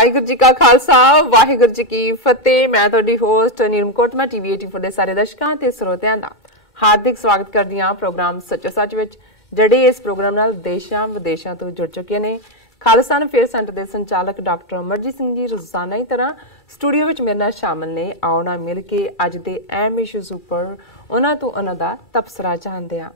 ਵਾਹਿਗੁਰੂ ਜੀ ਕਾ ਖਾਲਸਾ ਵਾਹਿਗੁਰੂ ਜੀ ਕੀ ਫਤਿਹ। ਮੈਂ ਤੁਹਾਡੀ ਹੋਸਟ ਨੀਲਮ ਕੋਟਮਾ ਟੀਵੀ 84 ਦੇ ਸਾਰੇ ਦਰਸ਼ਕਾਂ ਤੇ ਸਰੋਤਿਆਂ ਦਾ ਹਾਰਦਿਕ ਸਵਾਗਤ ਕਰਦੀ ਹਾਂ ਪ੍ਰੋਗਰਾਮ ਸੱਚੋ ਸੱਚ ਵਿੱਚ, ਜਿਹੜੇ ਇਸ ਪ੍ਰੋਗਰਾਮ ਨਾਲ ਦੇਸ਼ਾਂ ਵਿਦੇਸ਼ਾਂ ਤੋਂ ਜੁੜ ਚੁੱਕੇ ਨੇ। ਖਾਲਸਾ ਫੇਅਰ ਸੈਂਟਰ ਦੇ ਸੰਚਾਲਕ ਡਾਕਟਰ ਅਮਰਜੀਤ ਸਿੰਘ ਜੀ ਰੋਜ਼ਾਨਾ ਦੀ ਤਰ੍ਹਾਂ ਸਟੂਡੀਓ ਵਿੱਚ ਮੇਰੇ ਨਾਲ ਸ਼ਾਮਲ ਨੇ। ਆਓ ਨਾ ਮਿਲ ਕੇ ਅੱਜ ਦੇ ਅਹਿਮ ਇਸ਼ੂਜ਼ ਉੱਪਰ ਉਹਨਾਂ ਤੋਂ ਉਹਨਾਂ ਦਾ ਤਬਸਰਾ ਜਾਣਦੇ ਹਾਂ।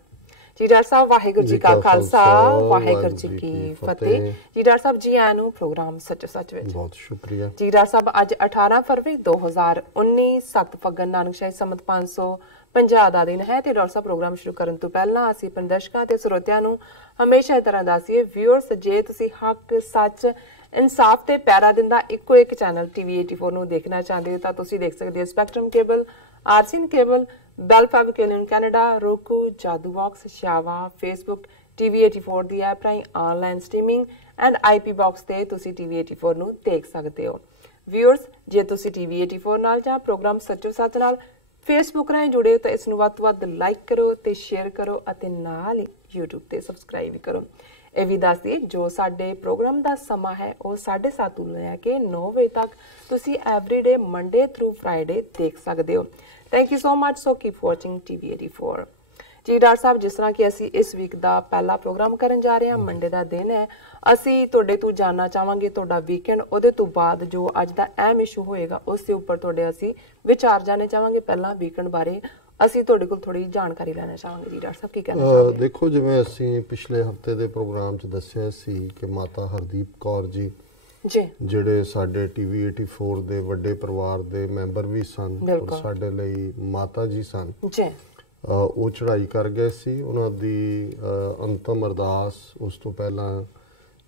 जी डॉक्टर साहब वाहिगुरू जी का खालसा वाहिगुरू जी की फतेह। जी डॉक्टर साहब जी आया प्रोग्राम सच सच विच बहुत शुक्रिया जी। डॉक्टर साहब अज 18 फरवरी 2019 7 फगन नानकशाही संमत 550 ਦਾ ਦਿਨ ਹੈ ਤੇ ਡਾਕਟਰ ਸਾਹਿਬ ਪ੍ਰੋਗਰਾਮ ਸ਼ੁਰੂ ਕਰਨ ਤੋਂ ਪਹਿਲਾਂ ਅਸੀਂ ਆਪਣੇ ਦਰਸ਼ਕਾਂ ਤੇ ਸਰੋਤਿਆਂ ਨੂੰ ਹਮੇਸ਼ਾ ਇਸ ਤਰ੍ਹਾਂ ਦੱਸੀਏ ਵਿਊਅਰਸ, ਜੇ ਤੁਸੀਂ ਹੱਕ ਸੱਚ ਇਨਸਾਫ ਤੇ ਪੈਰਾ ਦਿੰਦਾ ਇੱਕੋ ਇੱਕ ਚੈਨਲ ਟੀਵੀ 84 ਨੂੰ ਦੇਖਣਾ ਚਾਹੁੰਦੇ ਹੋ ਤਾਂ ਤੁਸੀਂ ਦੇਖ ਸਕਦੇ ਹੋ Spectrum cable, RCN cable, Bell fabric in Canada, roku, Jadoo box, ਸ਼ਾਵਾ, ਫੇਸਬੁੱਕ, ਟੀਵੀ 84 ਦੀ ਐਪ ਰਾਹੀਂ online streaming and IP box ਤੇ ਤੁਸੀਂ ਟੀਵੀ 84 ਨੂੰ ਦੇਖ ਸਕਦੇ ਹੋ। ਵਿਊਅਰਸ, ਜੇ ਤੁਸੀਂ ਟੀਵੀ 84 ਨਾਲ ਜਾਂ ਪ੍ਰੋਗਰਾਮ ਸੱਚੋ ਸੱਚ ਨਾਲ ਫੇਸਬੁੱਕ ਰਾਹੀਂ ਜੁੜੇ ਹੋ ਤਾਂ ਇਸ ਨੂੰ ਵੱਧ ਤੋਂ ਵੱਧ ਲਾਈਕ ਕਰੋ ਤੇ ਸ਼ੇਅਰ ਕਰੋ ਅਤੇ ਨਾਲ ਹੀ YouTube ਤੇ ਸਬਸਕ੍ਰਾਈਬ ਵੀ ਕਰੋ। ਇਹ ਵੀ ਦੱਸ ਦਈਏ ਜੋ ਸਾਡੇ ਪ੍ਰੋਗਰਾਮ ਦਾ ਸਮਾਂ ਹੈ ਉਹ 7:30 ਤੋਂ ਲੈ ਕੇ 9 ਵਜੇ ਤੱਕ ਤੁਸੀਂ ਐਵਰੀਡੇ ਮੰਡੇ ਥਰੂ ਫਰਾਈਡੇ ਦੇਖ ਸਕਦੇ ਹੋ। Thank you so much. So keep watching TV 84 ਜੀ। ਡਾਕਟਰ ਸਾਹਿਬ, ਜਿਸ ਤਰ੍ਹਾਂ ਕਿ ਅਸੀਂ ਇਸ ਵੀਕ ਦਾ ਪਹਿਲਾ ਪ੍ਰੋਗਰਾਮ ਕਰਨ ਜਾ ਰਹੇ ਹਾਂ, ਮੰਡੇ ਦਾ ਦਿਨ ਹੈ, ਅਸੀਂ ਤੁਹਾਡੇ ਤੋਂ ਜਾਣਨਾ ਚਾਹਾਂਗੇ ਤੁਹਾਡਾ ਵੀਕਐਂਡ, ਉਹਦੇ ਤੋਂ ਬਾਅਦ ਜੋ ਅੱਜ ਦਾ ਅਹਿਮ ਇਸ਼ੂ ਹੋਏਗਾ ਉਸ ਦੇ ਉੱਪਰ ਤੁਹਾਡੇ ਅਸੀਂ ਵਿਚਾਰ ਜਾਣਨੇ ਚਾਹਾਂਗੇ। ਪਹਿਲਾਂ ਵੀਕਐਂਡ ਬਾਰੇ ਅਸੀਂ ਤੁਹਾਡੇ ਕੋਲ ਥੋੜੀ ਜਾਣਕਾਰੀ ਲੈਣਾ ਚਾਹਾਂਗੇ। ਜੀ ਡਾਕਟਰ ਸਾਹਿਬ ਕੀ ਕਹਿਣਾ ਚਾਹੁੰਦੇ? ਦੇਖੋ, ਜਿਵੇਂ ਅਸੀਂ ਪਿਛਲੇ ਹਫਤੇ ਦੇ ਪ੍ਰੋਗਰਾਮ 'ਚ ਦੱਸਿਆ ਸੀ ਕਿ ਮਾਤਾ ਹਰਦੀਪ ਕੌਰ ਜੀ ਜਿਹੜੇ ਸਾਡੇ ਟੀਵੀ 84 ਦੇ ਵੱਡੇ ਪਰਿਵਾਰ ਦੇ ਮੈਂਬਰ ਵੀ ਸਨ ਔਰ ਸਾਡੇ ਲਈ ਮਾਤਾ ਜੀ ਸਨ, ਉਹ ਚੜ੍ਹਾਈ ਕਰ ਗਏ ਸੀ। ਉਹਨਾਂ ਦੀ ਅੰਤਮ ਅਰਦਾਸ ਉਸ ਤੋਂ ਪਹਿਲਾਂ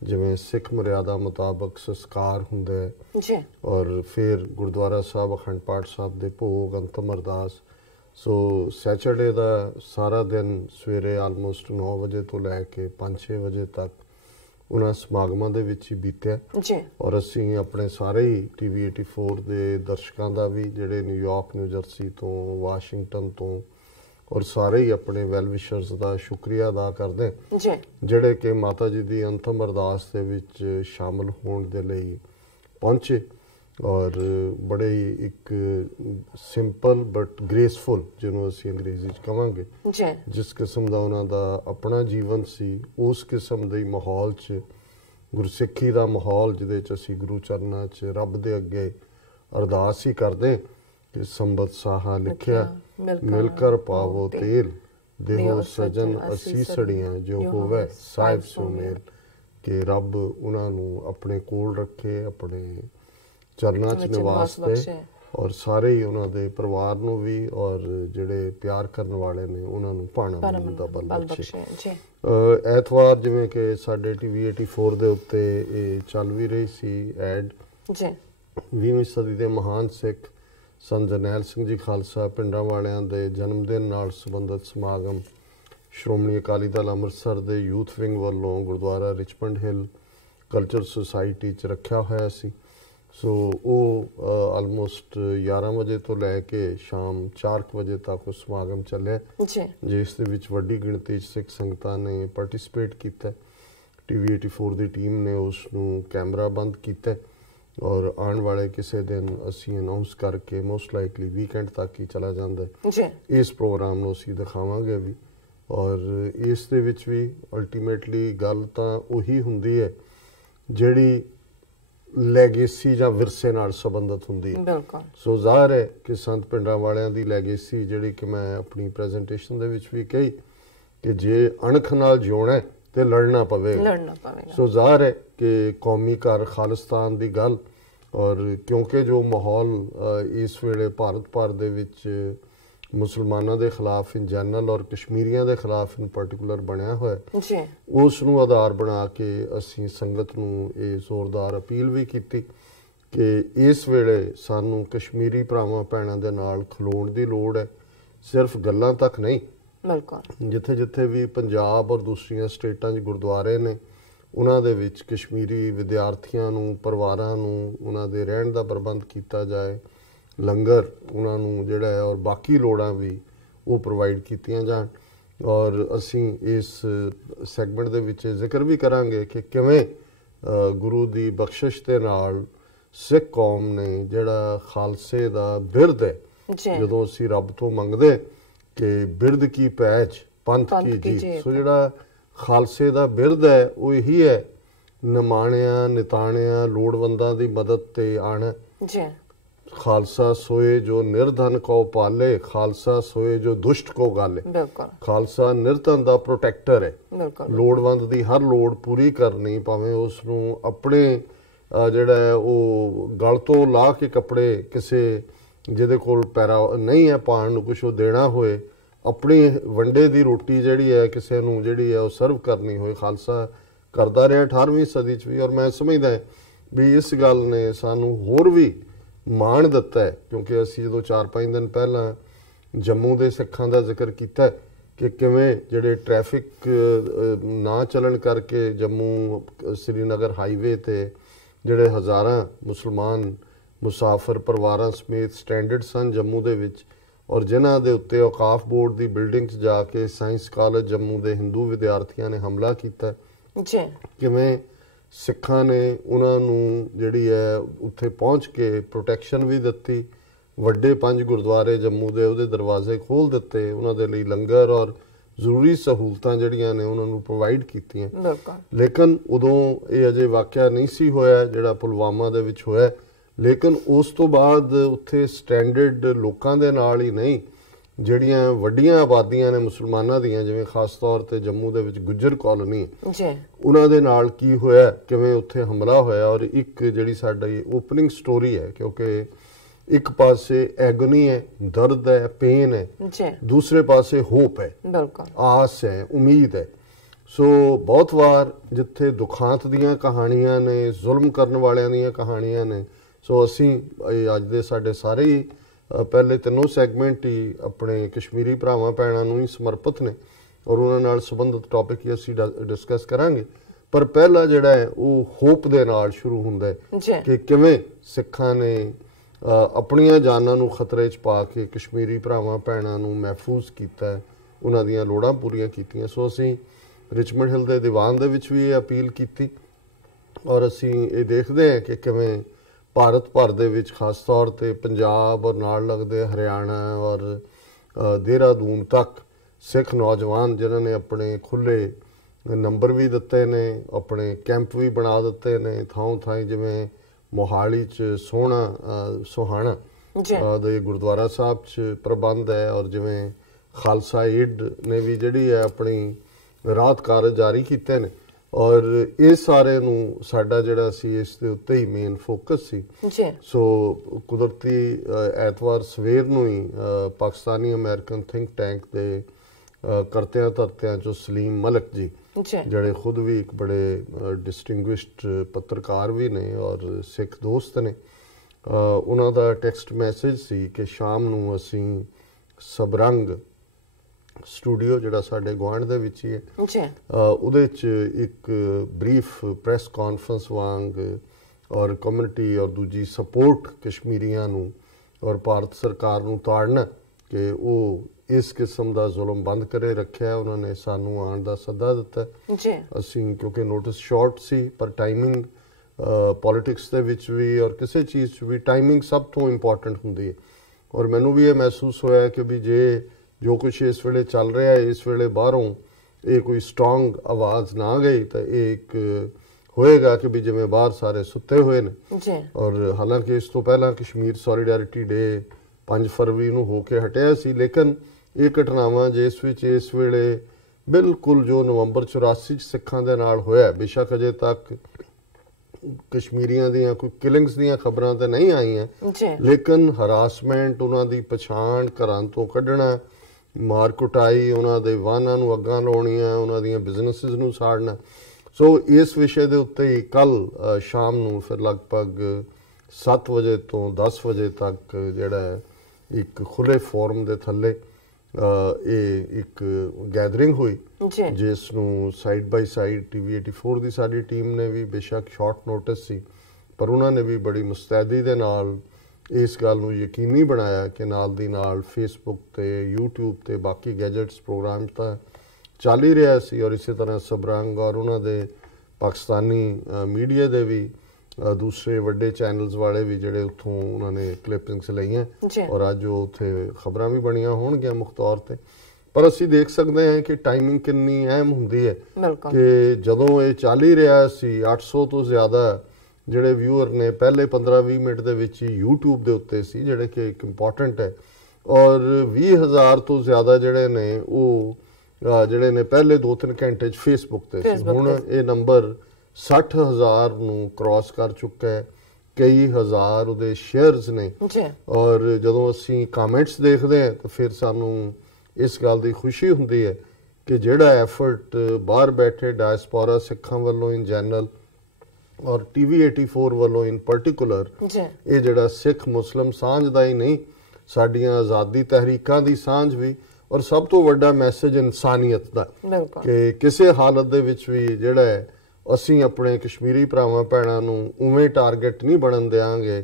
ਜਿਵੇਂ ਸਿੱਖ ਮਰਿਆਦਾ ਮੁਤਾਬਕ ਸੰਸਕਾਰ ਹੁੰਦਾ ਹੈ ਔਰ ਫਿਰ ਗੁਰਦੁਆਰਾ ਸਾਹਿਬ ਅਖੰਡ ਪਾਠ ਸਾਹਿਬ ਦੇ ਭੋਗ, ਅੰਤਮ ਅਰਦਾਸ। ਸੋ ਸੈਚਰਡੇ ਦਾ ਸਾਰਾ ਦਿਨ ਸਵੇਰੇ ਆਲਮੋਸਟ 9 ਵਜੇ ਤੋਂ ਲੈ ਕੇ 5-6 ਵਜੇ ਤੱਕ ਉਹਨਾਂ ਸਮਾਗਮਾਂ ਦੇ ਵਿੱਚ ਹੀ ਬੀਤਿਆ ਔਰ ਅਸੀਂ ਆਪਣੇ ਸਾਰੇ ਹੀ ਟੀਵੀ 84 ਦੇ ਦਰਸ਼ਕਾਂ ਦਾ ਵੀ, ਜਿਹੜੇ ਨਿਊਯਾਰਕ, ਨਿਊ ਜਰਸੀ ਤੋਂ, ਵਾਸ਼ਿੰਗਟਨ ਤੋਂ ਔਰ ਸਾਰੇ ਹੀ ਆਪਣੇ ਵੈਲ ਵਿਸ਼ਰਸ ਦਾ ਸ਼ੁਕਰੀਆ ਅਦਾ ਕਰਦੇ ਜਿਹੜੇ ਕਿ ਮਾਤਾ ਜੀ ਦੀ ਅੰਤਮ ਅਰਦਾਸ ਦੇ ਵਿੱਚ ਸ਼ਾਮਲ ਹੋਣ ਦੇ ਲਈ ਪਹੁੰਚੇ ਔਰ ਬੜੇ ਹੀ ਇੱਕ ਸਿੰਪਲ ਬਟ ਗ੍ਰੇਸਫੁਲ, ਜਿਹਨੂੰ ਅਸੀਂ ਅੰਗਰੇਜ਼ੀ 'ਚ ਕਹਾਂਗੇ, ਜਿਸ ਕਿਸਮ ਦਾ ਉਹਨਾਂ ਦਾ ਆਪਣਾ ਜੀਵਨ ਸੀ, ਉਸ ਕਿਸਮ ਦੇ ਮਾਹੌਲ 'ਚ ਗੁਰਸਿੱਖੀ ਦਾ ਮਾਹੌਲ, ਜਿਹਦੇ 'ਚ ਅਸੀਂ ਗੁਰੂ ਚਰਨਾਂ 'ਚ ਰੱਬ ਦੇ ਅੱਗੇ ਅਰਦਾਸ ਹੀ ਕਰਦੇ ਕਿ ਸੰਬਤ ਸਾਹਾ ਲਿਖਿਆ ਮਿਲ ਕਰ ਪਾਵੋ ਤੇਲ, ਦੇਹੋ ਸਜਨ ਅਸੀਸੜੀਆਂ ਜੋ ਹੋਵੇ ਸਾਹਿਬ ਸੋ ਮੇਲ, ਕਿ ਰੱਬ ਉਹਨਾਂ ਨੂੰ ਆਪਣੇ ਕੋਲ ਰੱਖੇ, ਆਪਣੇ ਚਰਨਾਂ 'ਚ ਨਿਵਾਸ ਦੇ ਔਰ ਸਾਰੇ ਹੀ ਉਹਨਾਂ ਦੇ ਪਰਿਵਾਰ ਨੂੰ ਵੀ ਔਰ ਜਿਹੜੇ ਪਿਆਰ ਕਰਨ ਵਾਲੇ ਨੇ ਉਹਨਾਂ ਨੂੰ ਭਾਣਾ ਦਾ ਬਲ ਬਖਸ਼ੇ। ਐਤਵਾਰ ਜਿਵੇਂ ਕਿ ਸਾਡੇ ਟੀਵੀ 84 ਦੇ ਉੱਤੇ ਇਹ ਚੱਲ ਵੀ ਰਹੀ ਸੀ ਐਡ, 20ਵੀਂ ਸਦੀ ਦੇ ਮਹਾਨ ਸਿੱਖ ਸੰਤ ਜਰਨੈਲ ਸਿੰਘ ਜੀ ਖਾਲਸਾ ਪਿੰਡਾਂ ਵਾਲਿਆਂ ਦੇ ਜਨਮ ਦਿਨ ਨਾਲ ਸੰਬੰਧਿਤ ਸਮਾਗਮ ਸ਼੍ਰੋਮਣੀ ਅਕਾਲੀ ਦਲ ਅੰਮ੍ਰਿਤਸਰ ਦੇ ਯੂਥ ਵਿੰਗ ਵੱਲੋਂ ਗੁਰਦੁਆਰਾ ਰਿਚਮੰਡ ਹਿੱਲ ਕਲਚਰ ਸੁਸਾਇਟੀ 'ਚ ਰੱਖਿਆ ਹੋਇਆ ਸੀ। ਸੋ ਉਹ ਆਲਮੋਸਟ 11 ਵਜੇ ਤੋਂ ਲੈ ਕੇ ਸ਼ਾਮ 4 ਵਜੇ ਤੱਕ ਉਹ ਸਮਾਗਮ ਚੱਲਿਆ, ਜਿਸ ਦੇ ਵਿੱਚ ਵੱਡੀ ਗਿਣਤੀ 'ਚ ਸਿੱਖ ਸੰਗਤਾਂ ਨੇ ਪਾਰਟਿਸਿਪੇਟ ਕੀਤਾ। ਟੀਵੀ 84 ਦੀ ਟੀਮ ਨੇ ਉਸ ਨੂੰ ਕੈਮਰਾ ਬੰਦ ਕੀਤਾ ਔਰ ਆਉਣ ਵਾਲੇ ਕਿਸੇ ਦਿਨ ਅਸੀਂ ਅਨਾਉਂਸ ਕਰਕੇ ਮੋਸਟ ਲਾਈਕਲੀ ਵੀਕਐਂਡ ਤੱਕ ਹੀ ਚਲਾ ਜਾਂਦਾ ਇਸ ਪ੍ਰੋਗਰਾਮ ਨੂੰ ਅਸੀਂ ਦਿਖਾਵਾਂਗੇ ਵੀ। ਔਰ ਇਸ ਦੇ ਵਿੱਚ ਵੀ ਅਲਟੀਮੇਟਲੀ ਗੱਲ ਤਾਂ ਉਹੀ ਹੁੰਦੀ ਹੈ ਜਿਹੜੀ ਲੈਗੇਸੀ ਜਾਂ ਵਿਰਸੇ ਨਾਲ ਸੰਬੰਧਿਤ ਹੁੰਦੀ ਹੈ। ਸੋ ਜ਼ਾਹਰ ਹੈ ਕਿ ਸੰਤ ਪਿੰਡਾਂ ਵਾਲਿਆਂ ਦੀ ਲੈਗੇਸੀ, ਜਿਹੜੀ ਕਿ ਮੈਂ ਆਪਣੀ ਪ੍ਰੈਜੈਂਟੇਸ਼ਨ ਦੇ ਵਿੱਚ ਵੀ ਕਹੀ ਕਿ ਜੇ ਅਣਖ ਨਾਲ ਜਿਉਣਾ ਤੇ ਲੜਨਾ ਪਵੇਗਾ। ਸੋ ਜ਼ਾਹਰ ਹੈ ਕਿ ਕੌਮੀ ਘਰ ਖਾਲਿਸਤਾਨ ਦੀ ਗੱਲ ਔਰ ਕਿਉਂਕਿ ਜੋ ਮਾਹੌਲ ਇਸ ਵੇਲੇ ਭਾਰਤ ਭਰ ਦੇ ਵਿੱਚ ਮੁਸਲਮਾਨਾਂ ਦੇ ਖਿਲਾਫ ਇਨ ਜਨਰਲ ਔਰ ਕਸ਼ਮੀਰੀਆਂ ਦੇ ਖਿਲਾਫ ਇਨ ਪਰਟੀਕੂਲਰ ਬਣਿਆ ਹੋਇਆ, ਉਸ ਨੂੰ ਆਧਾਰ ਬਣਾ ਕੇ ਅਸੀਂ ਸੰਗਤ ਨੂੰ ਇਹ ਜ਼ੋਰਦਾਰ ਅਪੀਲ ਵੀ ਕੀਤੀ ਕਿ ਇਸ ਵੇਲੇ ਸਾਨੂੰ ਕਸ਼ਮੀਰੀ ਭਰਾਵਾਂ ਭੈਣਾਂ ਦੇ ਨਾਲ ਖਲੋਣ ਦੀ ਲੋੜ ਹੈ, ਸਿਰਫ ਗੱਲਾਂ ਤੱਕ ਨਹੀਂ। ਜਿੱਥੇ ਜਿੱਥੇ ਵੀ ਪੰਜਾਬ ਔਰ ਦੂਸਰੀਆਂ ਸਟੇਟਾਂ 'ਚ ਗੁਰਦੁਆਰੇ ਨੇ, ਉਹਨਾਂ ਦੇ ਵਿੱਚ ਕਸ਼ਮੀਰੀ ਵਿਦਿਆਰਥੀਆਂ ਨੂੰ, ਪਰਿਵਾਰਾਂ ਨੂੰ ਉਹਨਾਂ ਦੇ ਰਹਿਣ ਦਾ ਪ੍ਰਬੰਧ ਕੀਤਾ ਜਾਏ, ਲੰਗਰ ਉਹਨਾਂ ਨੂੰ ਜਿਹੜਾ ਹੈ ਔਰ ਬਾਕੀ ਲੋੜਾਂ ਵੀ ਉਹ ਪ੍ਰੋਵਾਈਡ ਕੀਤੀਆਂ ਜਾਣ। ਔਰ ਅਸੀਂ ਇਸ ਸੈਗਮੈਂਟ ਦੇ ਵਿੱਚ ਜ਼ਿਕਰ ਵੀ ਕਰਾਂਗੇ ਕਿ ਕਿਵੇਂ ਗੁਰੂ ਦੀ ਬਖਸ਼ਿਸ਼ ਦੇ ਨਾਲ ਸਿੱਖ ਕੌਮ ਨੇ ਜਿਹੜਾ ਖਾਲਸੇ ਦਾ ਬਿਰਧ ਹੈ, ਜਦੋਂ ਅਸੀਂ ਰੱਬ ਤੋਂ ਮੰਗਦੇ ਕਿ ਬਿਰਧ ਕੀ ਪਹਿਚ ਪੰਥ ਕੀ ਜੀਤ, ਸੋ ਜਿਹੜਾ ਖਾਲਸੇ ਦਾ ਬਿਰਧ ਹੈ ਉਹ ਇਹੀ ਹੈ, ਨਿਮਾਣਿਆਂ ਨਿਤਾਣਿਆਂ ਲੋੜਵੰਦਾਂ ਦੀ ਮਦਦ ਤੇ ਆਣਾ। ਖਾਲਸਾ ਸੋਏ ਜੋ ਨਿਰਧਨ ਕੋ ਪਾਲੇ, ਖਾਲਸਾ ਸੋਏ ਜੋ ਦੁਸ਼ਟ ਕੋ ਗਾਲੇ। ਖਾਲਸਾ ਨਿਰਧਨ ਦਾ ਪ੍ਰੋਟੈਕਟਰ ਹੈ, ਲੋੜਵੰਦ ਦੀ ਹਰ ਲੋੜ ਪੂਰੀ ਕਰਨੀ, ਭਾਵੇਂ ਉਸ ਨੂੰ ਆਪਣੇ ਜਿਹੜਾ ਹੈ ਉਹ ਗਲ ਤੋਂ ਲਾ ਕੇ ਕੱਪੜੇ ਕਿਸੇ ਜਿਹਦੇ ਕੋਲ ਪੈਰਾ ਨਹੀਂ ਹੈ ਪਾਉਣ ਨੂੰ ਕੁਛ ਉਹ ਦੇਣਾ ਹੋਏ, ਆਪਣੀ ਵੰਡੇ ਦੀ ਰੋਟੀ ਜਿਹੜੀ ਹੈ ਕਿਸੇ ਨੂੰ ਜਿਹੜੀ ਹੈ ਉਹ ਸਰਵ ਕਰਨੀ ਹੋਏ, ਖਾਲਸਾ ਕਰਦਾ ਰਿਹਾ 18ਵੀਂ ਸਦੀ 'ਚ ਵੀ। ਔਰ ਮੈਂ ਸਮਝਦਾ ਵੀ ਇਸ ਗੱਲ ਨੇ ਸਾਨੂੰ ਹੋਰ ਵੀ ਮਾਣ ਦਿੱਤਾ ਹੈ, ਕਿਉਂਕਿ ਅਸੀਂ ਜਦੋਂ 4-5 ਦਿਨ ਪਹਿਲਾਂ ਜੰਮੂ ਦੇ ਸਿੱਖਾਂ ਦਾ ਜ਼ਿਕਰ ਕੀਤਾ ਕਿ ਕਿਵੇਂ ਜਿਹੜੇ ਟ੍ਰੈਫਿਕ ਨਾ ਚੱਲਣ ਕਰਕੇ ਜੰਮੂ ਸ੍ਰੀਨਗਰ ਹਾਈਵੇ ਤੇ ਜਿਹੜੇ ਹਜ਼ਾਰਾਂ ਮੁਸਲਮਾਨ ਮੁਸਾਫਰ ਪਰਿਵਾਰਾਂ ਸਮੇਤ ਸਟੈਂਡਰਡ ਸਨ ਜੰਮੂ ਦੇ ਵਿੱਚ, ਔਰ ਜਿਨ੍ਹਾਂ ਦੇ ਉੱਤੇ ਔਕਾਫ ਬੋਰਡ ਦੀ ਬਿਲਡਿੰਗ 'ਚ ਜਾ ਕੇ ਸਾਇੰਸ ਕਾਲਜ ਜੰਮੂ ਦੇ ਹਿੰਦੂ ਵਿਦਿਆਰਥੀਆਂ ਨੇ ਹਮਲਾ ਕੀਤਾ, ਕਿਵੇਂ ਸਿੱਖਾਂ ਨੇ ਉਹਨਾਂ ਨੂੰ ਜਿਹੜੀ ਹੈ ਉੱਥੇ ਪਹੁੰਚ ਕੇ ਪ੍ਰੋਟੈਕਸ਼ਨ ਵੀ ਦਿੱਤੀ, ਵੱਡੇ 5 ਗੁਰਦੁਆਰੇ ਜੰਮੂ ਦੇ ਉਹਦੇ ਦਰਵਾਜ਼ੇ ਖੋਲ੍ਹ ਦਿੱਤੇ, ਉਹਨਾਂ ਦੇ ਲਈ ਲੰਗਰ ਔਰ ਜ਼ਰੂਰੀ ਸਹੂਲਤਾਂ ਜਿਹੜੀਆਂ ਨੇ ਉਹਨਾਂ ਨੂੰ ਪ੍ਰੋਵਾਈਡ ਕੀਤੀਆਂ। ਲੇਕਿਨ ਉਦੋਂ ਇਹ ਅਜੇ ਵਾਕਿਆ ਨਹੀਂ ਸੀ ਹੋਇਆ ਜਿਹੜਾ ਪੁਲਵਾਮਾ ਦੇ ਵਿੱਚ ਹੋਇਆ, ਲੇਕਿਨ ਉਸ ਤੋਂ ਬਾਅਦ ਉੱਥੇ ਸਟੈਂਡਰਡ ਲੋਕਾਂ ਦੇ ਨਾਲ ਹੀ ਨਹੀਂ, ਜਿਹੜੀਆਂ ਵੱਡੀਆਂ ਆਬਾਦੀਆਂ ਨੇ ਮੁਸਲਮਾਨਾਂ ਦੀਆਂ, ਜਿਵੇਂ ਖਾਸ ਤੌਰ ਤੇ ਜੰਮੂ ਦੇ ਵਿੱਚ ਗੁੱਜਰ ਕਾਲੋਨੀ, ਉਹਨਾਂ ਦੇ ਨਾਲ ਕੀ ਹੋਇਆ, ਕਿਵੇਂ ਉੱਥੇ ਹਮਲਾ ਹੋਇਆ। ਔਰ ਇੱਕ ਜਿਹੜੀ ਸਾਡੀ ਓਪਨਿੰਗ ਸਟੋਰੀ ਹੈ, ਕਿਉਂਕਿ ਇੱਕ ਪਾਸੇ ਐਗੋਨੀ ਹੈ, ਦਰਦ ਹੈ, ਪੇਨ ਹੈ, ਦੂਸਰੇ ਪਾਸੇ ਹੋਪ ਹੈ, ਆਸ ਹੈ, ਉਮੀਦ ਹੈ। ਸੋ ਬਹੁਤ ਵਾਰ ਜਿੱਥੇ ਦੁਖਾਂਤ ਦੀਆਂ ਕਹਾਣੀਆਂ ਨੇ, ਜ਼ੁਲਮ ਕਰਨ ਵਾਲਿਆਂ ਦੀਆਂ ਕਹਾਣੀਆਂ ਨੇ, ਸੋ ਅਸੀਂ ਅੱਜ ਦੇ ਸਾਡੇ ਸਾਰੇ ਹੀ ਪਹਿਲੇ 3 ਸੈਗਮੈਂਟ ਹੀ ਆਪਣੇ ਕਸ਼ਮੀਰੀ ਭਰਾਵਾਂ ਭੈਣਾਂ ਨੂੰ ਹੀ ਸਮਰਪਿਤ ਨੇ, ਔਰ ਉਹਨਾਂ ਨਾਲ ਸੰਬੰਧਿਤ ਟੌਪਿਕ ਹੀ ਅਸੀਂ ਡਿਸਕਸ ਕਰਾਂਗੇ। ਪਰ ਪਹਿਲਾ ਜਿਹੜਾ ਹੈ ਉਹ ਹੋਪ ਦੇ ਨਾਲ ਸ਼ੁਰੂ ਹੁੰਦਾ ਹੈ ਕਿ ਕਿਵੇਂ ਸਿੱਖਾਂ ਨੇ ਆਪਣੀਆਂ ਜਾਨਾਂ ਨੂੰ ਖਤਰੇ 'ਚ ਪਾ ਕੇ ਕਸ਼ਮੀਰੀ ਭਰਾਵਾਂ ਭੈਣਾਂ ਨੂੰ ਮਹਿਫੂਜ਼ ਕੀਤਾ, ਉਹਨਾਂ ਦੀਆਂ ਲੋੜਾਂ ਪੂਰੀਆਂ ਕੀਤੀਆਂ। ਸੋ ਅਸੀਂ ਰਿਚਮੰਡ ਹਿੱਲ ਦੇ ਦੀਵਾਨ ਦੇ ਵਿੱਚ ਵੀ ਇਹ ਅਪੀਲ ਕੀਤੀ, ਔਰ ਅਸੀਂ ਇਹ ਦੇਖਦੇ ਹਾਂ ਕਿ ਕਿਵੇਂ ਭਾਰਤ ਭਰ ਦੇ ਵਿੱਚ ਖਾਸ ਤੌਰ ਤੇ ਪੰਜਾਬ ਔਰ ਨਾਲ ਲੱਗਦੇ ਹਰਿਆਣਾ ਔਰ ਦੇਹਰਾਦੂਨ ਤੱਕ ਸਿੱਖ ਨੌਜਵਾਨ ਜਿਨ੍ਹਾਂ ਨੇ ਆਪਣੇ ਖੁੱਲ੍ਹੇ ਨੰਬਰ ਵੀ ਦਿੱਤੇ ਨੇ, ਆਪਣੇ ਕੈਂਪ ਵੀ ਬਣਾ ਦਿੱਤੇ ਨੇ ਥਾਂ ਥਾਂ, ਜਿਵੇਂ ਮੋਹਾਲੀ 'ਚ ਸੋਹਾਣਾ ਦੇ ਗੁਰਦੁਆਰਾ ਸਾਹਿਬ 'ਚ ਪ੍ਰਬੰਧ ਹੈ, ਔਰ ਜਿਵੇਂ ਖਾਲਸਾ ਏਡ ਨੇ ਵੀ ਜਿਹੜੀ ਹੈ ਆਪਣੀ ਰਾਹਤ ਕਾਰਜ ਜਾਰੀ ਕੀਤੇ ਨੇ। ਔਰ ਇਹ ਸਾਰੇ ਨੂੰ ਸਾਡਾ ਜਿਹੜਾ ਸੀ ਇਸ ਦੇ ਉੱਤੇ ਹੀ ਮੇਨ ਫੋਕਸ ਸੀ। ਸੋ ਕੁਦਰਤੀ ਐਤਵਾਰ ਸਵੇਰ ਨੂੰ ਹੀ ਪਾਕਿਸਤਾਨੀ ਅਮਰੀਕਨ ਥਿੰਕ ਟੈਂਕ ਦੇ ਕਰਤਿਆਂ ਧਰਤਿਆਂ 'ਚੋਂ ਸਲੀਮ ਮਲਕ ਜੀ, ਜਿਹੜੇ ਖੁਦ ਵੀ ਇੱਕ ਬੜੇ ਡਿਸਟਿੰਗੁਇਸ਼ਡ ਪੱਤਰਕਾਰ ਵੀ ਨੇ ਔਰ ਸਿੱਖ ਦੋਸਤ ਨੇ, ਉਹਨਾਂ ਦਾ ਟੈਕਸਟ ਮੈਸੇਜ ਸੀ ਕਿ ਸ਼ਾਮ ਨੂੰ ਅਸੀਂ ਸਬਰੰਗ ਸਟੂਡੀਓ ਜਿਹੜਾ ਸਾਡੇ ਗੁਆਂਢ ਦੇ ਵਿੱਚ ਹੀ ਹੈ, ਉਹਦੇ 'ਚ ਇੱਕ ਬਰੀਫ ਪ੍ਰੈਸ ਕਾਨਫਰੰਸ ਵਾਂਗ ਔਰ ਕਮਿਊਨਿਟੀ ਔਰ ਦੂਜੀ ਸਪੋਰਟ ਕਸ਼ਮੀਰੀਆਂ ਨੂੰ ਔਰ ਭਾਰਤ ਸਰਕਾਰ ਨੂੰ ਤਾੜਨਾ ਕਿ ਉਹ ਇਸ ਕਿਸਮ ਦਾ ਜ਼ੁਲਮ ਬੰਦ ਕਰੇ ਰੱਖਿਆ। ਉਹਨਾਂ ਨੇ ਸਾਨੂੰ ਆਉਣ ਦਾ ਸੱਦਾ ਦਿੱਤਾ। ਅਸੀਂ ਕਿਉਂਕਿ ਨੋਟਿਸ ਸ਼ਾਰਟ ਸੀ, ਪਰ ਟਾਈਮਿੰਗ ਪੋਲਿਟਿਕਸ ਦੇ ਵਿੱਚ ਵੀ ਔਰ ਕਿਸੇ ਚੀਜ਼ 'ਚ ਵੀ ਟਾਈਮਿੰਗ ਸਭ ਤੋਂ ਇੰਪੋਰਟੈਂਟ ਹੁੰਦੀ ਹੈ। ਔਰ ਮੈਨੂੰ ਵੀ ਇਹ ਮਹਿਸੂਸ ਹੋਇਆ ਕਿ ਵੀ ਜੇ ਜੋ ਕੁਛ ਇਸ ਵੇਲੇ ਚੱਲ ਰਿਹਾ ਹੈ, ਇਸ ਵੇਲੇ ਬਾਹਰੋਂ ਇਹ ਕੋਈ ਸਟਰੋਂਗ ਆਵਾਜ਼ ਨਾ ਗਈ ਤਾਂ ਇਹ ਇੱਕ ਹੋਏਗਾ ਕਿ ਵੀ ਜਿਵੇਂ ਬਾਹਰ ਸਾਰੇ ਸੁੱਤੇ ਹੋਏ ਨੇ। ਔਰ ਹਾਲਾਂਕਿ ਇਸ ਤੋਂ ਪਹਿਲਾਂ ਕਸ਼ਮੀਰ ਸੋਲੀਡੈਰਿਟੀ ਡੇ 5 ਫਰਵਰੀ ਨੂੰ ਹੋ ਕੇ ਹਟਿਆ ਸੀ, ਲੇਕਿਨ ਇਹ ਘਟਨਾਵਾਂ ਜਿਸ ਵਿੱਚ ਇਸ ਵੇਲੇ ਬਿਲਕੁਲ ਜੋ ਨਵੰਬਰ 84 'ਚ ਸਿੱਖਾਂ ਦੇ ਨਾਲ ਹੋਇਆ, ਬੇਸ਼ੱਕ ਅਜੇ ਤੱਕ ਕਸ਼ਮੀਰੀਆਂ ਦੀਆਂ ਕੋਈ ਕਿਲਿੰਗਸ ਦੀਆਂ ਖਬਰਾਂ ਤਾਂ ਨਹੀਂ ਆਈਆਂ, ਲੇਕਿਨ ਹਰਾਸਮੈਂਟ, ਉਹਨਾਂ ਦੀ ਪਛਾਣ, ਘਰਾਂ ਤੋਂ ਕੱਢਣਾ, ਮਾਰ ਕੁਟਾਈ, ਉਹਨਾਂ ਦੇ ਵਾਹਨਾਂ ਨੂੰ ਅੱਗਾਂ ਲਾਉਣੀਆਂ, ਉਹਨਾਂ ਦੀਆਂ ਬਿਜ਼ਨੈਸਿਸ ਨੂੰ ਸਾੜਨਾ। ਸੋ ਇਸ ਵਿਸ਼ੇ ਦੇ ਉੱਤੇ ਹੀ ਕੱਲ ਸ਼ਾਮ ਨੂੰ ਫਿਰ ਲਗਭਗ 7 ਵਜੇ ਤੋਂ 10 ਵਜੇ ਤੱਕ ਜਿਹੜਾ ਇੱਕ ਖੁੱਲੇ ਫੋਰਮ ਦੇ ਥੱਲੇ ਇਹ ਇੱਕ ਗੈਦਰਿੰਗ ਹੋਈ, ਜਿਸ ਨੂੰ ਸਾਈਡ ਬਾਈ ਸਾਈਡ TV 84 ਦੀ ਸਾਡੀ ਟੀਮ ਨੇ ਵੀ, ਬੇਸ਼ੱਕ ਸ਼ਾਰਟ ਨੋਟਿਸ ਸੀ, ਪਰ ਉਹਨਾਂ ਨੇ ਵੀ ਬੜੀ ਮੁਸਤੈਦੀ ਦੇ ਨਾਲ ਇਸ ਗੱਲ ਨੂੰ ਯਕੀਨੀ ਬਣਾਇਆ ਕਿ ਨਾਲ ਦੀ ਨਾਲ ਫੇਸਬੁੱਕ ਤੇ YouTube ਤੇ ਬਾਕੀ ਗੈਜਟਸ ਪ੍ਰੋਗਰਾਮ ਤਾਂ ਚੱਲ ਹੀ ਰਿਹਾ ਸੀ, ਔਰ ਇਸੇ ਤਰ੍ਹਾਂ ਸਬਰੰਗ ਔਰ ਉਹਨਾਂ ਦੇ ਪਾਕਿਸਤਾਨੀ ਮੀਡੀਆ ਦੇ ਵੀ ਦੂਸਰੇ ਵੱਡੇ ਚੈਨਲਸ ਵਾਲੇ ਵੀ ਜਿਹੜੇ ਉੱਥੋਂ ਉਹਨਾਂ ਨੇ ਕਲਿੱਪਿੰਗਸ ਲਈਆਂ ਔਰ ਅੱਜ ਉਹ ਉੱਥੇ ਖਬਰਾਂ ਵੀ ਬਣੀਆਂ ਹੋਣਗੀਆਂ ਮੁੱਖ ਤੌਰ ਤੇ। ਪਰ ਅਸੀਂ ਦੇਖ ਸਕਦੇ ਹਾਂ ਕਿ ਟਾਈਮਿੰਗ ਕਿੰਨੀ ਅਹਿਮ ਹੁੰਦੀ ਹੈ ਕਿ ਜਦੋਂ ਇਹ ਚੱਲ ਹੀ ਰਿਹਾ ਸੀ 800 ਤੋਂ ਜ਼ਿਆਦਾ ਜਿਹੜੇ ਵਿਊਅਰ ਨੇ ਪਹਿਲੇ 15-20 ਮਿੰਟ ਦੇ ਵਿੱਚ ਹੀ YouTube ਦੇ ਉੱਤੇ ਸੀ, ਜਿਹੜੇ ਕਿ ਇੱਕ ਇੰਪੋਰਟੈਂਟ ਹੈ, ਔਰ 20,000 ਤੋਂ ਜ਼ਿਆਦਾ ਜਿਹੜੇ ਨੇ ਉਹ ਜਿਹੜੇ ਨੇ ਪਹਿਲੇ 2-3 ਘੰਟੇ 'ਚ ਫੇਸਬੁੱਕ ਤੇ ਸੀ। ਹੁਣ ਇਹ ਨੰਬਰ 60,000 ਨੂੰ ਕ੍ਰਾਸ ਕਰ ਚੁੱਕਾ ਹੈ, ਕਈ ਹਜ਼ਾਰ ਉਹਦੇ ਸ਼ੇਅਰਸ ਨੇ। ਔਰ ਜਦੋਂ ਅਸੀਂ ਕਮੈਂਟਸ ਦੇਖਦੇ ਹਾਂ ਤਾਂ ਫਿਰ ਸਾਨੂੰ ਇਸ ਗੱਲ ਦੀ ਖੁਸ਼ੀ ਹੁੰਦੀ ਹੈ ਕਿ ਜਿਹੜਾ ਐਫਰਟ ਬਾਹਰ ਬੈਠੇ ਡਾਇਸਪੋਰਾ ਸਿੱਖਾਂ ਵੱਲੋਂ ਇਨ ਜਨਰਲ ਔਰ TV 84 ਵੱਲੋਂ ਇਨ ਪਾਰਟਿਕੂਲਰ, ਇਹ ਜਿਹੜਾ ਸਿੱਖ ਮੁਸਲਿਮ ਸਾਂਝ ਦਾ ਹੀ ਨਹੀਂ, ਸਾਡੀਆਂ ਆਜ਼ਾਦੀ ਤਹਿਰੀਕਾਂ ਦੀ ਸਾਂਝ ਵੀ, ਔਰ ਸਭ ਤੋਂ ਵੱਡਾ ਮੈਸੇਜ ਇਨਸਾਨੀਅਤ ਦਾ ਕਿ ਕਿਸੇ ਹਾਲਤ ਦੇ ਵਿੱਚ ਵੀ ਜਿਹੜਾ ਹੈ ਅਸੀਂ ਆਪਣੇ ਕਸ਼ਮੀਰੀ ਭਰਾਵਾਂ ਭੈਣਾਂ ਨੂੰ ਉਵੇਂ ਟਾਰਗੇਟ ਨਹੀਂ ਬਣਨ ਦੇਵਾਂਗੇ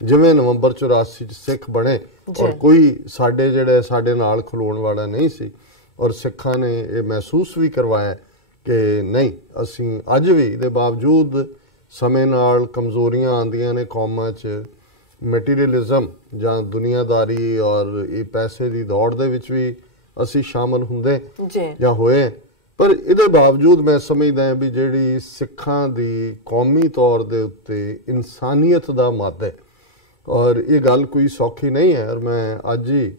ਜਿਵੇਂ ਨਵੰਬਰ 84 'ਚ ਸਿੱਖ ਬਣੇ ਔਰ ਕੋਈ ਸਾਡੇ ਨਾਲ ਖਲੋਣ ਵਾਲਾ ਨਹੀਂ ਸੀ। ਔਰ ਸਿੱਖਾਂ ਨੇ ਇਹ ਮਹਿਸੂਸ ਵੀ ਕਰਵਾਇਆ ਕਿ ਨਹੀਂ, ਅਸੀਂ ਅੱਜ ਵੀ ਇਹਦੇ ਬਾਵਜੂਦ ਸਮੇਂ ਨਾਲ ਕਮਜ਼ੋਰੀਆਂ ਆਉਂਦੀਆਂ ਨੇ ਕੌਮਾਂ 'ਚ, ਮਟੀਰੀਅਲਿਜ਼ਮ ਜਾਂ ਦੁਨੀਆਦਾਰੀ ਔਰ ਇਹ ਪੈਸੇ ਦੀ ਦੌੜ ਦੇ ਵਿੱਚ ਵੀ ਅਸੀਂ ਸ਼ਾਮਲ ਹੁੰਦੇ ਜਾਂ ਹੋਏ, ਪਰ ਇਹਦੇ ਬਾਵਜੂਦ ਮੈਂ ਸਮਝਦਾ ਹਾਂ ਵੀ ਜਿਹੜੀ ਸਿੱਖਾਂ ਦੀ ਕੌਮੀ ਤੌਰ ਦੇ ਉੱਤੇ ਇਨਸਾਨੀਅਤ ਦਾ ਮੱਧ ਹੈ ਔਰ ਇਹ ਗੱਲ ਕੋਈ ਸੌਖੀ ਨਹੀਂ ਹੈ। ਔਰ ਮੈਂ ਅੱਜ ਹੀ